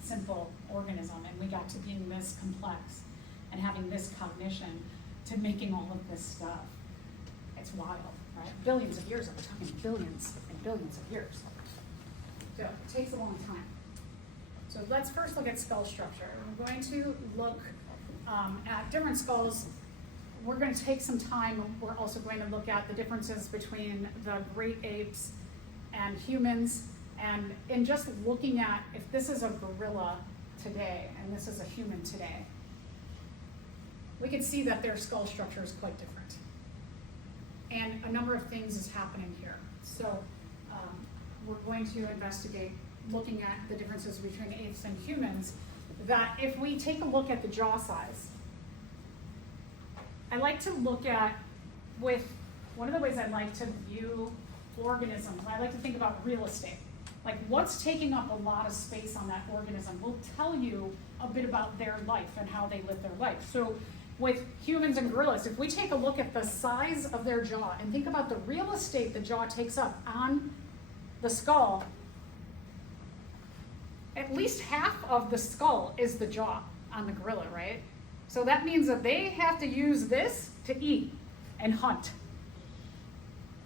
simple organism, and we got to being this complex and having this cognition to making all of this stuff. It's wild, right? Billions of years, I'm talking billions and billions of years. So it takes a long time. So let's first look at skull structure. We're going to look at different skulls. We're going to take some time. We're also going to look at the differences between the great apes and humans. And in just looking at if this is a gorilla today and this is a human today, we can see that their skull structure is quite different. And a number of things is happening here. So we're going to investigate looking at the differences between apes and humans, that if we take a look at the jaw size, I like to look at one of the ways I like to view organisms, I like to think about real estate. Like what's taking up a lot of space on that organism will tell you a bit about their life and how they live their life. So with humans and gorillas, if we take a look at the size of their jaw and think about the real estate the jaw takes up on the skull, at least half of the skull is the jaw on the gorilla, right? So that means that they have to use this to eat and hunt.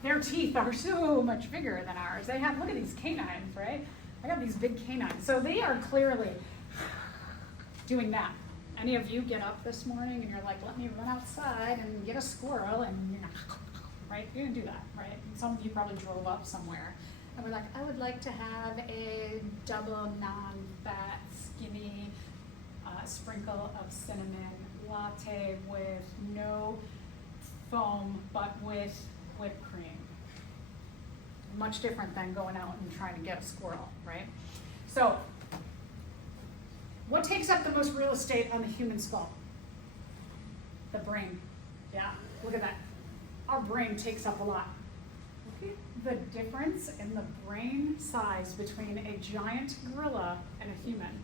Their teeth are so much bigger than ours. They have, look at these canines, right? I got these big canines. So they are clearly doing that. Any of you get up this morning and you're like, let me run outside and get a squirrel and, right? You didn't do that, right? Some of you probably drove up somewhere and were like, I would like to have a double non-fat, skinny sprinkle of cinnamon latte with no foam, but with whipped cream. Much different than going out and trying to get a squirrel, right? So, what takes up the most real estate on the human skull? The brain. Yeah, look at that. Our brain takes up a lot. the difference in the brain size between a giant gorilla and a human.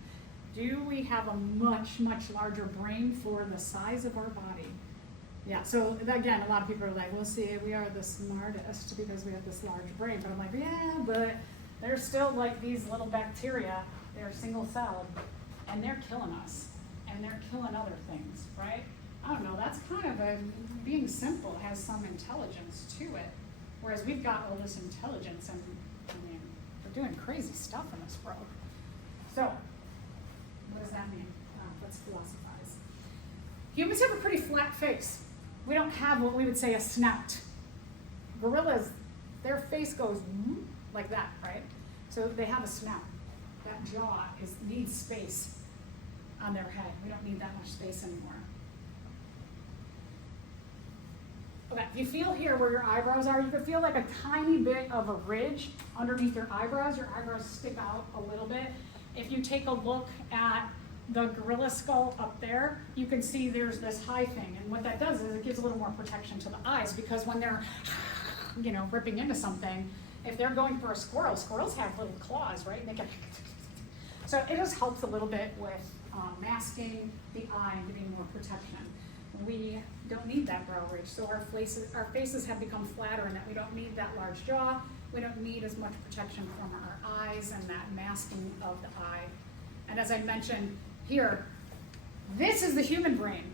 Do we have a much, much larger brain for the size of our body? Yeah, so again, a lot of people are like, well, see, we are the smartest because we have this large brain. But I'm like, yeah, but they're still like these little bacteria. They're single-celled, and they're killing us, and they're killing other things, right? I don't know, that's kind of being simple has some intelligence to it. Whereas we've got all this intelligence, and I mean, we're doing crazy stuff in this world. So, what does that mean? Let's philosophize. Humans have a pretty flat face. We don't have what we would say a snout. Gorillas, their face goes like that, right? So they have a snout. That jaw needs space on their head. We don't need that much space anymore. Okay, you feel here where your eyebrows are, you can feel like a tiny bit of a ridge underneath your eyebrows. Your eyebrows stick out a little bit. If you take a look at the gorilla skull up there, you can see there's this high thing. And what that does is it gives a little more protection to the eyes, because when they're, ripping into something, if they're going for a squirrel, squirrels have little claws, right? They can. So it just helps a little bit with masking the eye and giving more protection. We don't need that brow ridge, so our faces have become flatter in that we don't need that large jaw. We don't need as much protection from our eyes and that masking of the eye. And as I mentioned here, this is the human brain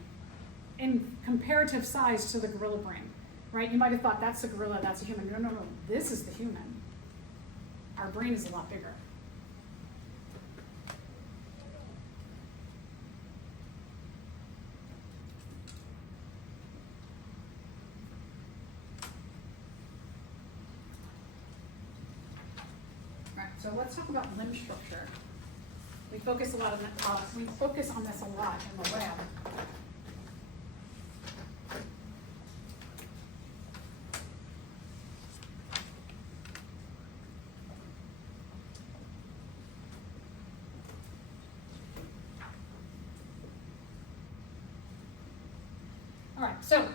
in comparative size to the gorilla brain, right? You might have thought that's a gorilla, that's a human. No, this is the human. Our brain is a lot bigger. So let's talk about limb structure. We focus a lot on that. We focus on this a lot in the lab. All right, so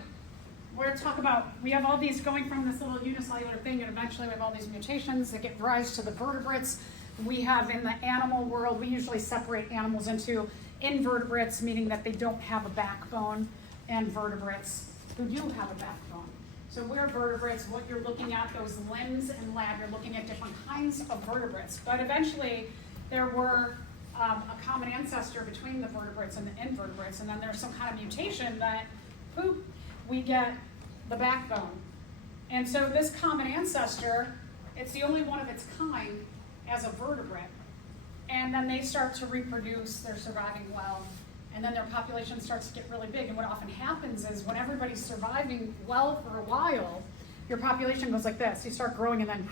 we're going to talk about, we have all these going from this little unicellular thing, and eventually we have all these mutations that give rise to the vertebrates. We have in the animal world, we usually separate animals into invertebrates, meaning that they don't have a backbone, and vertebrates who do have a backbone. So we're vertebrates. What you're looking at, those limbs in lab, you're looking at different kinds of vertebrates. But eventually there were a common ancestor between the vertebrates and the invertebrates, and then there's some kind of mutation that, poop, we get the backbone. And so this common ancestor, it's the only one of its kind as a vertebrate. And then they start to reproduce, they're surviving well, and then their population starts to get really big. And what often happens is when everybody's surviving well for a while, your population goes like this. You start growing and then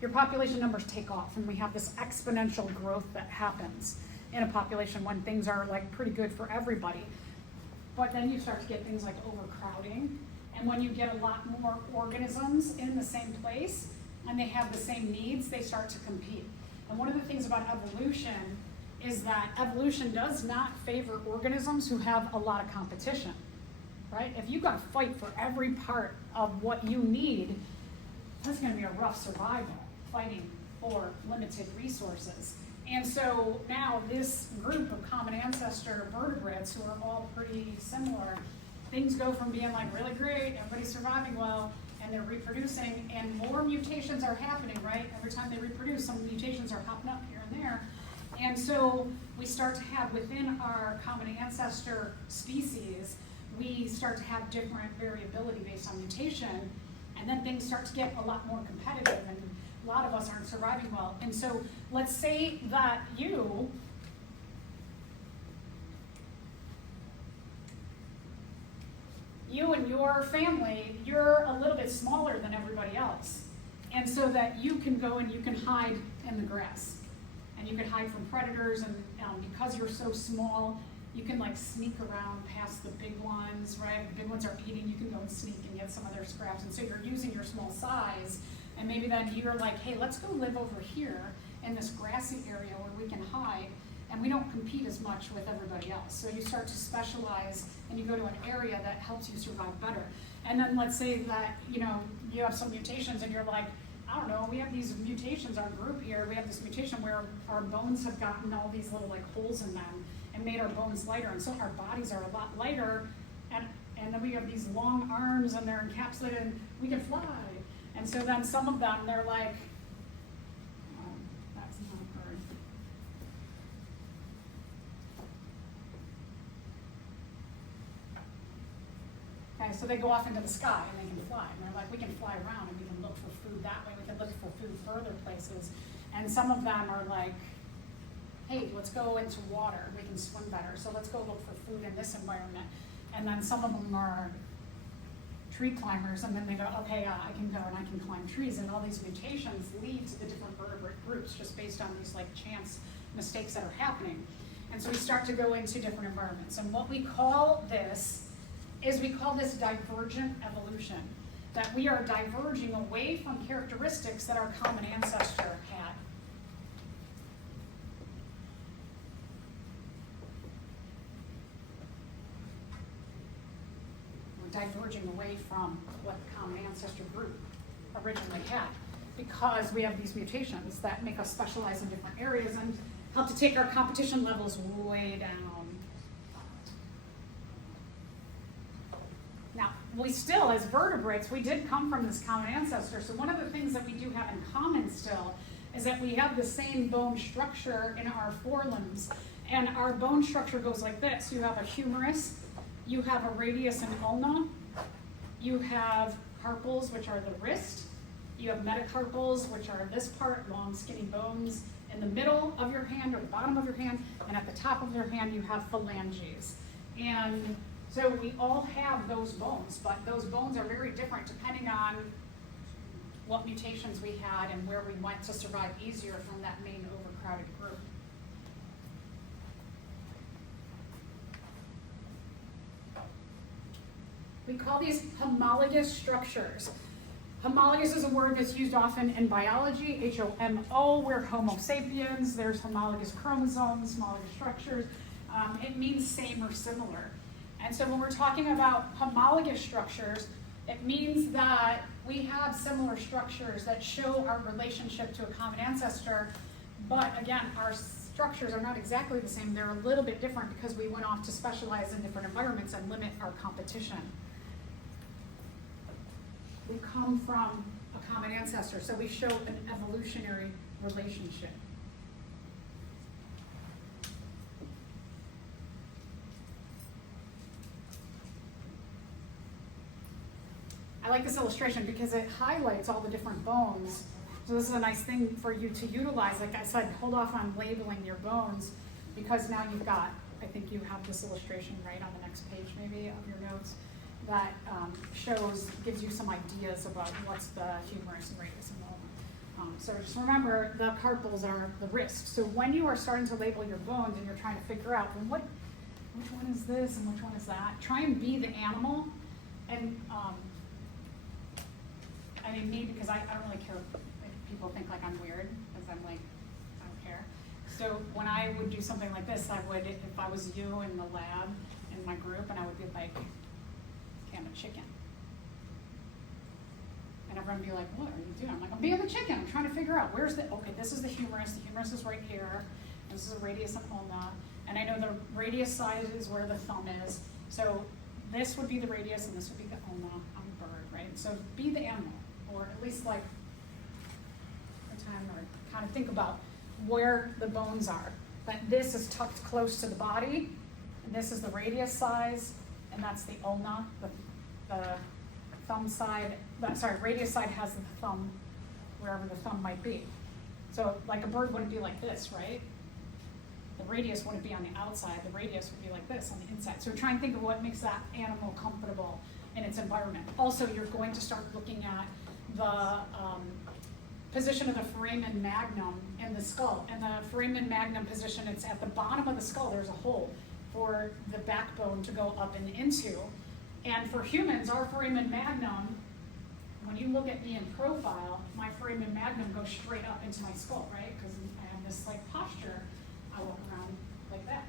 your population numbers take off, and we have this exponential growth that happens in a population when things are like pretty good for everybody. But then you start to get things like overcrowding, and when you get a lot more organisms in the same place and they have the same needs, they start to compete. And one of the things about evolution is that evolution does not favor organisms who have a lot of competition, right? If you've got to fight for every part of what you need, that's going to be a rough survival, fighting for limited resources. And so now this group of common ancestor vertebrates who are all pretty similar, things go from being like really great, everybody's surviving well, and they're reproducing, and more mutations are happening, right? Every time they reproduce, some mutations are popping up here and there. And so we start to have within our common ancestor species, we start to have different variability based on mutation, and then things start to get a lot more competitive, and a lot of us aren't surviving well. And so let's say that you and your family, you're a little bit smaller than everybody else. And so that you can go and you can hide in the grass. And you can hide from predators, and because you're so small, you can like sneak around past the big ones, right? The big ones are eating, you can go and sneak and get some of their scraps. And so you're using your small size, and maybe then you're like, hey, let's go live over here in this grassy area where we can hide. and we don't compete as much with everybody else. So you start to specialize and you go to an area that helps you survive better. And then let's say that, you know, you have some mutations and you're like, I don't know, we have these mutations, our group here, we have this mutation where our bones have gotten all these little like holes in them and made our bones lighter. And so our bodies are a lot lighter, and then we have these long arms and they're encapsulated and we can fly. And so then some of them, they're like, oh, that's not a bird. Okay, so they go off into the sky and they can fly. And they're like, we can fly around and we can look for food that way. We can look for food further places. And some of them are like, hey, let's go into water. We can swim better. So let's go look for food in this environment. And then some of them are tree climbers, and then they go, okay, I can go and I can climb trees. And all these mutations lead to the different vertebrate groups just based on these like chance mistakes that are happening. And so we start to go into different environments. And what we call this is we call this divergent evolution, that we are diverging away from characteristics that our common ancestor had. We're diverging away from what the common ancestor group originally had, because we have these mutations that make us specialize in different areas and help to take our competition levels way down. Now, we still, as vertebrates, we did come from this common ancestor, so one of the things that we do have in common still is that we have the same bone structure in our forelimbs, and our bone structure goes like this. You have a humerus, you have a radius and ulna, you have carpals, which are the wrist, you have metacarpals, which are this part, long skinny bones, in the middle of your hand or the bottom of your hand, and at the top of your hand you have phalanges. And so we all have those bones, but those bones are very different depending on what mutations we had and where we went to survive easier from that main overcrowded group. We call these homologous structures. Homologous is a word that's used often in biology, H-O-M-O, we're Homo sapiens, there's homologous chromosomes, homologous structures. It means same or similar. And so when we're talking about homologous structures, it means that we have similar structures that show our relationship to a common ancestor, but again, our structures are not exactly the same. They're a little bit different because we went off to specialize in different environments and limit our competition. We come from a common ancestor, so we show an evolutionary relationship. I like this illustration because it highlights all the different bones. So this is a nice thing for you to utilize. Like I said, hold off on labeling your bones because now you've got, I think you have this illustration right on the next page maybe of your notes that gives you some ideas about what's the humerus and radius and ulna. So just remember the carpals are the wrist. So when you are starting to label your bones and you're trying to figure out, well, which one is this and which one is that, try and be the animal. And I mean, me, because I don't really care if people think like I'm weird, because I'm like, I don't care. So when I would do something like this, I would, if I was you in the lab, in my group, and I would be like, okay, I'm a chicken. And everyone would be like, what are you doing? I'm like, I'm being the chicken. I'm trying to figure out, okay, this is the humerus. The humerus is right here. And this is the radius and ulna. And I know the radius side is where the thumb is. So this would be the radius and this would be the ulna. I'm a bird, right? So be the animal, or at least like a time or kind of think about where the bones are. But this is tucked close to the body, and this is the radius size, and that's the ulna, the thumb side, radius side has the thumb, wherever the thumb might be. So like a bird wouldn't be like this, right? The radius wouldn't be on the outside, the radius would be like this on the inside. So try and think of what makes that animal comfortable in its environment. Also, you're going to start looking at the position of the foramen magnum in the skull. And the foramen magnum position, it's at the bottom of the skull, there's a hole for the backbone to go up and into. And for humans, our foramen magnum, when you look at me in profile, my foramen magnum goes straight up into my skull, right? Because I have this like posture. I walk around like that.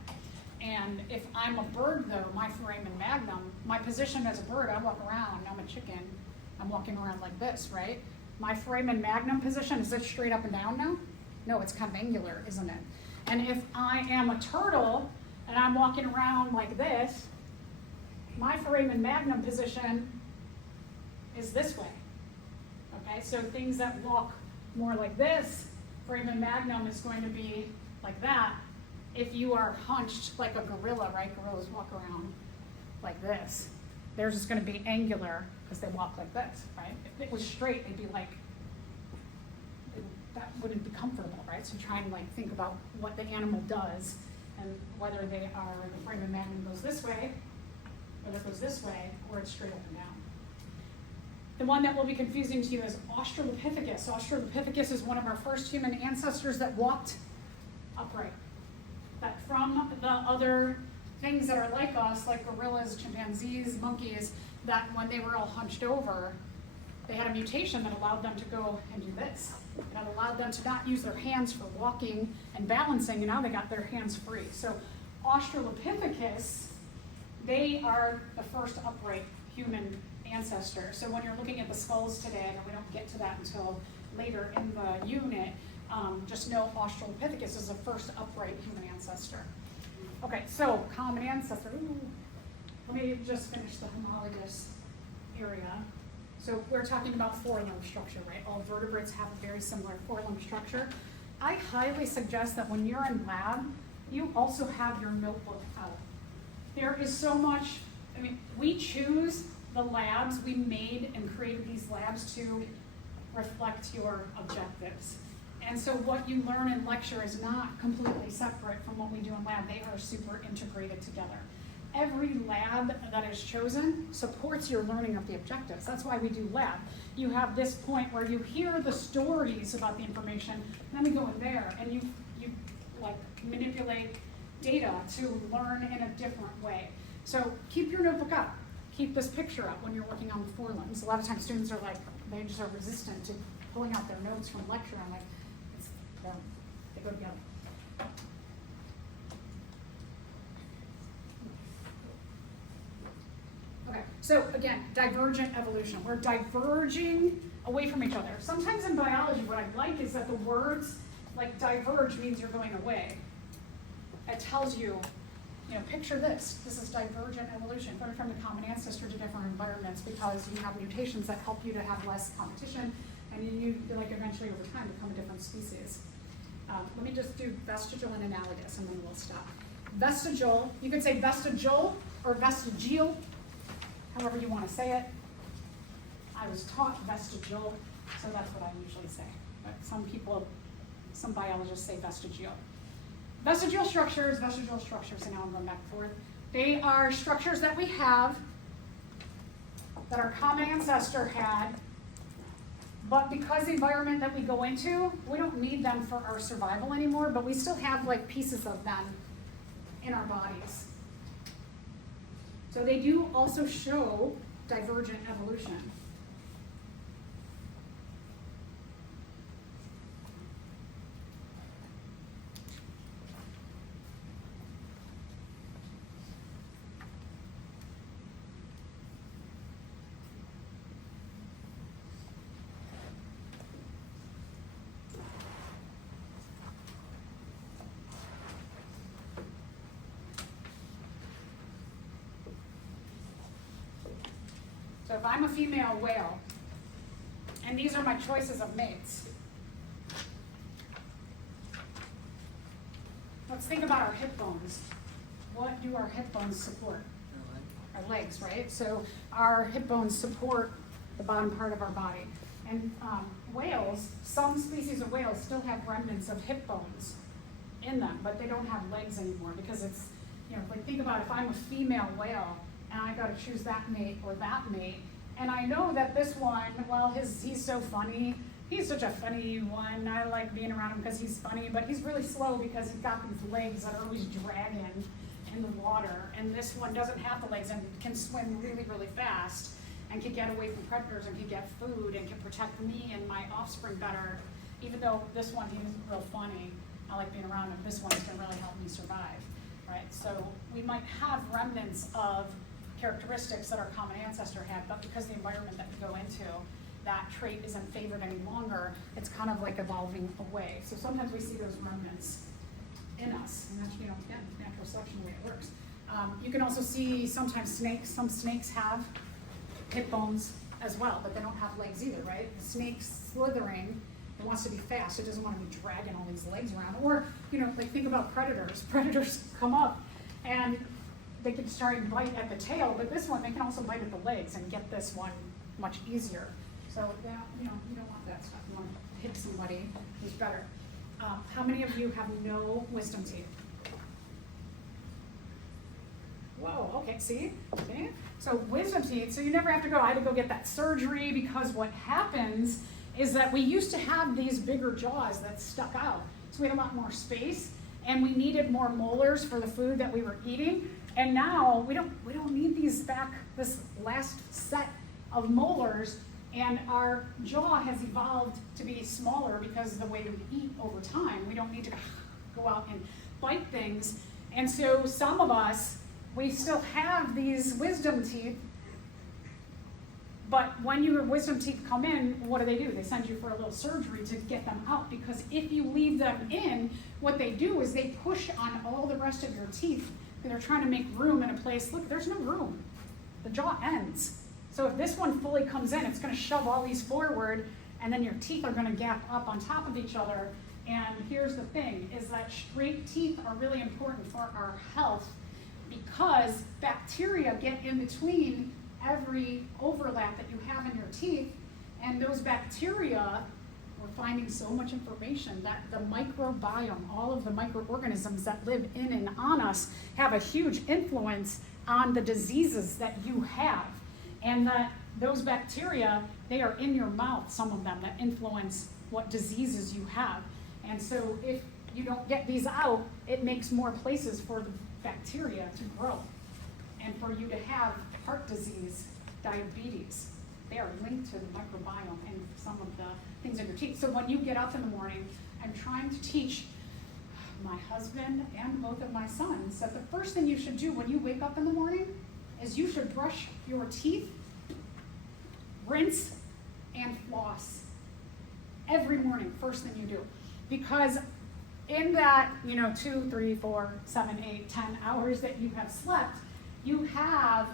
And if I'm a bird though, my foramen magnum, my position as a bird, I walk around, I'm a chicken, I'm walking around like this, right? My foramen magnum position, is it straight up and down now? No, it's kind of angular, isn't it? And if I am a turtle and I'm walking around like this, my foramen magnum position is this way. Okay, so things that walk more like this, foramen magnum is going to be like that. If you are hunched like a gorilla, right? Gorillas walk around like this. Theirs is going to be angular because they walk like this, right? If it was straight, it'd be like, that wouldn't be comfortable, right? So try and like think about what the animal does and whether they are, the foramen magnum goes this way, whether it goes this way, or it's straight up and down. The one that will be confusing to you is Australopithecus. Australopithecus is one of our first human ancestors that walked upright. That from the other things that are like us, like gorillas, chimpanzees, monkeys, that when they were all hunched over, they had a mutation that allowed them to go and do this. That allowed them to not use their hands for walking and balancing, and now they got their hands free. So Australopithecus, they are the first upright human ancestor. So when you're looking at the skulls today, and we don't get to that until later in the unit, just know Australopithecus is the first upright human ancestor. Okay, so common ancestor. Ooh. Let me just finish the homologous area. So we're talking about forelimb structure, right? All vertebrates have a very similar forelimb structure. I highly suggest that when you're in lab, you also have your notebook out. There is so much, I mean, we choose the labs, we made and created these labs to reflect your objectives. And so what you learn in lecture is not completely separate from what we do in lab. They are super integrated together. Every lab that is chosen supports your learning of the objectives. That's why we do lab. You have this point where you hear the stories about the information, then we go in there and you like manipulate data to learn in a different way. So keep your notebook up. Keep this picture up when you're working on the forelimbs. A lot of times students are like, they just are resistant to pulling out their notes from lecture. I'm like, they go together. Okay, so again, divergent evolution. We're diverging away from each other. Sometimes in biology, what I like is that the words, like diverge means you're going away. It tells you, picture this. This is divergent evolution, going from the common ancestor to different environments because you have mutations that help you to have less competition, and you like eventually over time become a different species. Let me just do vestigial and analogous, and then we'll stop. Vestigial, you could say vestigial or vestigial, however you want to say it. I was taught vestigial, so that's what I usually say. But some biologists say vestigial. Vestigial structures, and now I'm going back and forth. They are structures that we have, that our common ancestor had, but because the environment that we go into, we don't need them for our survival anymore, but we still have like pieces of them in our bodies. So they do also show divergent evolution. So if I'm a female whale, and these are my choices of mates, let's think about our hip bones. What do our hip bones support? Our legs, right? So our hip bones support the bottom part of our body. And whales, some species of whales still have remnants of hip bones in them, but they don't have legs anymore because it's, when you think about if I'm a female whale, and I got to choose that mate or that mate. And I know that this one, well, he's so funny. He's such a funny one. I like being around him because he's funny, but he's really slow because he's got these legs that are always dragging in the water. And this one doesn't have the legs and can swim really, really fast and can get away from predators and can get food and can protect me and my offspring better. Even though this one, he's real funny. I like being around them. This one's gonna really help me survive, right? So we might have remnants of characteristics that our common ancestor had, but because the environment that we go into, that trait isn't favored any longer, it's kind of like evolving away. So sometimes we see those remnants in us, and that's, again, natural selection, the way it works. You can also see sometimes snakes, some snakes have hip bones as well, but they don't have legs either, right? The snake's slithering, it wants to be fast, it doesn't want to be dragging all these legs around. Or, like think about predators. Predators come up and they can start and bite at the tail, but this one, they can also bite at the legs and get this one much easier. So that, you don't want that stuff. You want to hit somebody who's better. How many of you have no wisdom teeth? Whoa, okay, see? So wisdom teeth, so you never have to go, I had to go get that surgery, because what happens is that we used to have these bigger jaws that stuck out. So we had a lot more space, and we needed more molars for the food that we were eating. And now we don't need these this last set of molars, and our jaw has evolved to be smaller because of the way we eat over time. We don't need to go out and bite things. And so some of us, we still have these wisdom teeth, but when your wisdom teeth come in, what do? They send you for a little surgery to get them out, because if you leave them in, what they do is they push on all the rest of your teeth, and they're trying to make room in a place. Look, there's no room. The jaw ends. So if this one fully comes in, it's going to shove all these forward, and then your teeth are going to gap up on top of each other. And here's the thing, is that straight teeth are really important for our health, because bacteria get in between every overlap that you have in your teeth, and those bacteria, we're finding so much information that the microbiome, all of the microorganisms that live in and on us, have a huge influence on the diseases that you have. And that those bacteria, they are in your mouth, some of them, that influence what diseases you have. And so if you don't get these out, it makes more places for the bacteria to grow, and for you to have heart disease, diabetes. They are linked to the microbiome and some of the things in your teeth. So when you get up in the morning, I'm trying to teach my husband and both of my sons that the first thing you should do when you wake up in the morning is you should brush your teeth, rinse, and floss every morning, first thing you do. Because in that, 2, 3, 4, 7, 8, 10 hours that you have slept, you have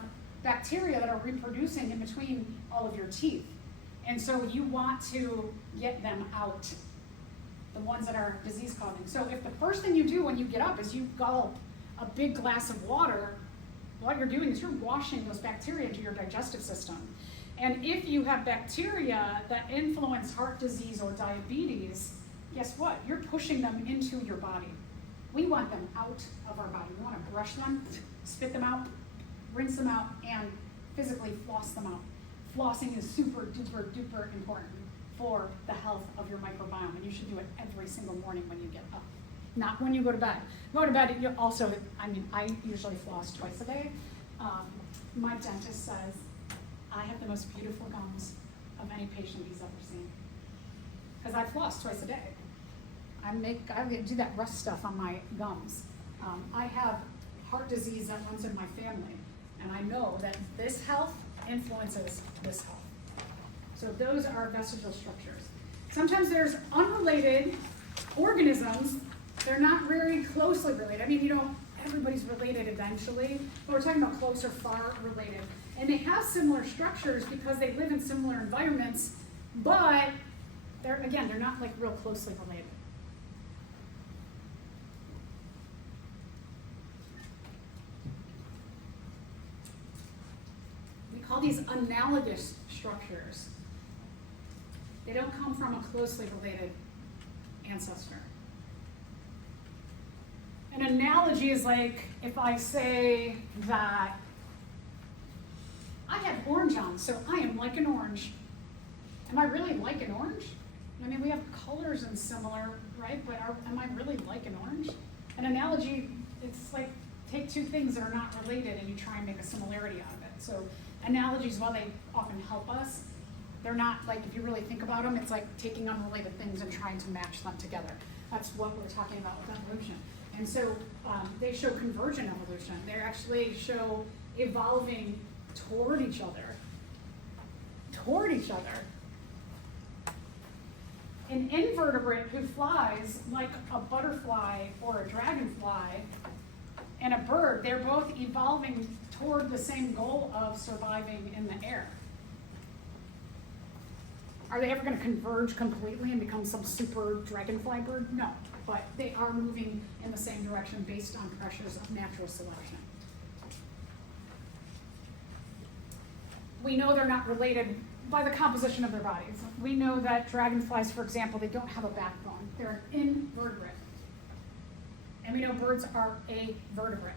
bacteria that are reproducing in between all of your teeth. And so you want to get them out, the ones that are disease causing. So if the first thing you do when you get up is you gulp a big glass of water, what you're doing is you're washing those bacteria into your digestive system. And if you have bacteria that influence heart disease or diabetes, guess what? You're pushing them into your body. We want them out of our body. We want to brush them, spit them out, rinse them out, and physically floss them out. Flossing is super duper duper important for the health of your microbiome, and you should do it every single morning when you get up. Not when you go to bed. Go to bed, you also, I usually floss twice a day. My dentist says I have the most beautiful gums of any patient he's ever seen. Because I floss twice a day. I do that rust stuff on my gums. I have heart disease that runs in my family, and I know that this health influences this health. So those are vestigial structures. Sometimes there's unrelated organisms. They're not very closely related. Everybody's related eventually, but we're talking about close or far related. And they have similar structures because they live in similar environments, but they're not like real closely related. We call these analogous structures. They don't come from a closely related ancestor. An analogy is like if I say that I have orange on, so I am like an orange. Am I really like an orange? We have colors and similar, right? But am I really like an orange? An analogy, it's like take two things that are not related and you try and make a similarity out of it. So analogies, while they often help us, they're not like, if you really think about them, it's like taking unrelated things and trying to match them together. That's what we're talking about with evolution. And so they show convergent evolution. They actually show evolving toward each other. Toward each other. An invertebrate who flies like a butterfly or a dragonfly and a bird, they're both evolving toward the same goal of surviving in the air. Are they ever going to converge completely and become some super dragonfly bird? No, but they are moving in the same direction based on pressures of natural selection. We know they're not related by the composition of their bodies. We know that dragonflies, for example, they don't have a backbone. They're an invertebrate. And we know birds are a vertebrate.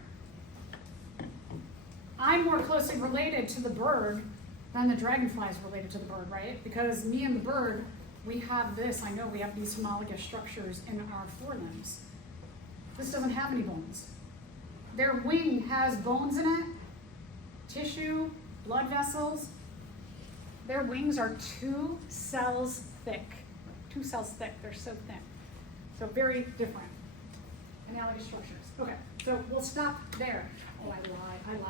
I'm more closely related to the bird than the dragonfly is related to the bird, right? Because me and the bird, we have this, I know we have these homologous structures in our forelimbs. This doesn't have any bones. Their wing has bones in it, tissue, blood vessels. Their wings are 2 cells thick. 2 cells thick, they're so thin. So very different analogous structures. Okay, so we'll stop there. Oh, I lied.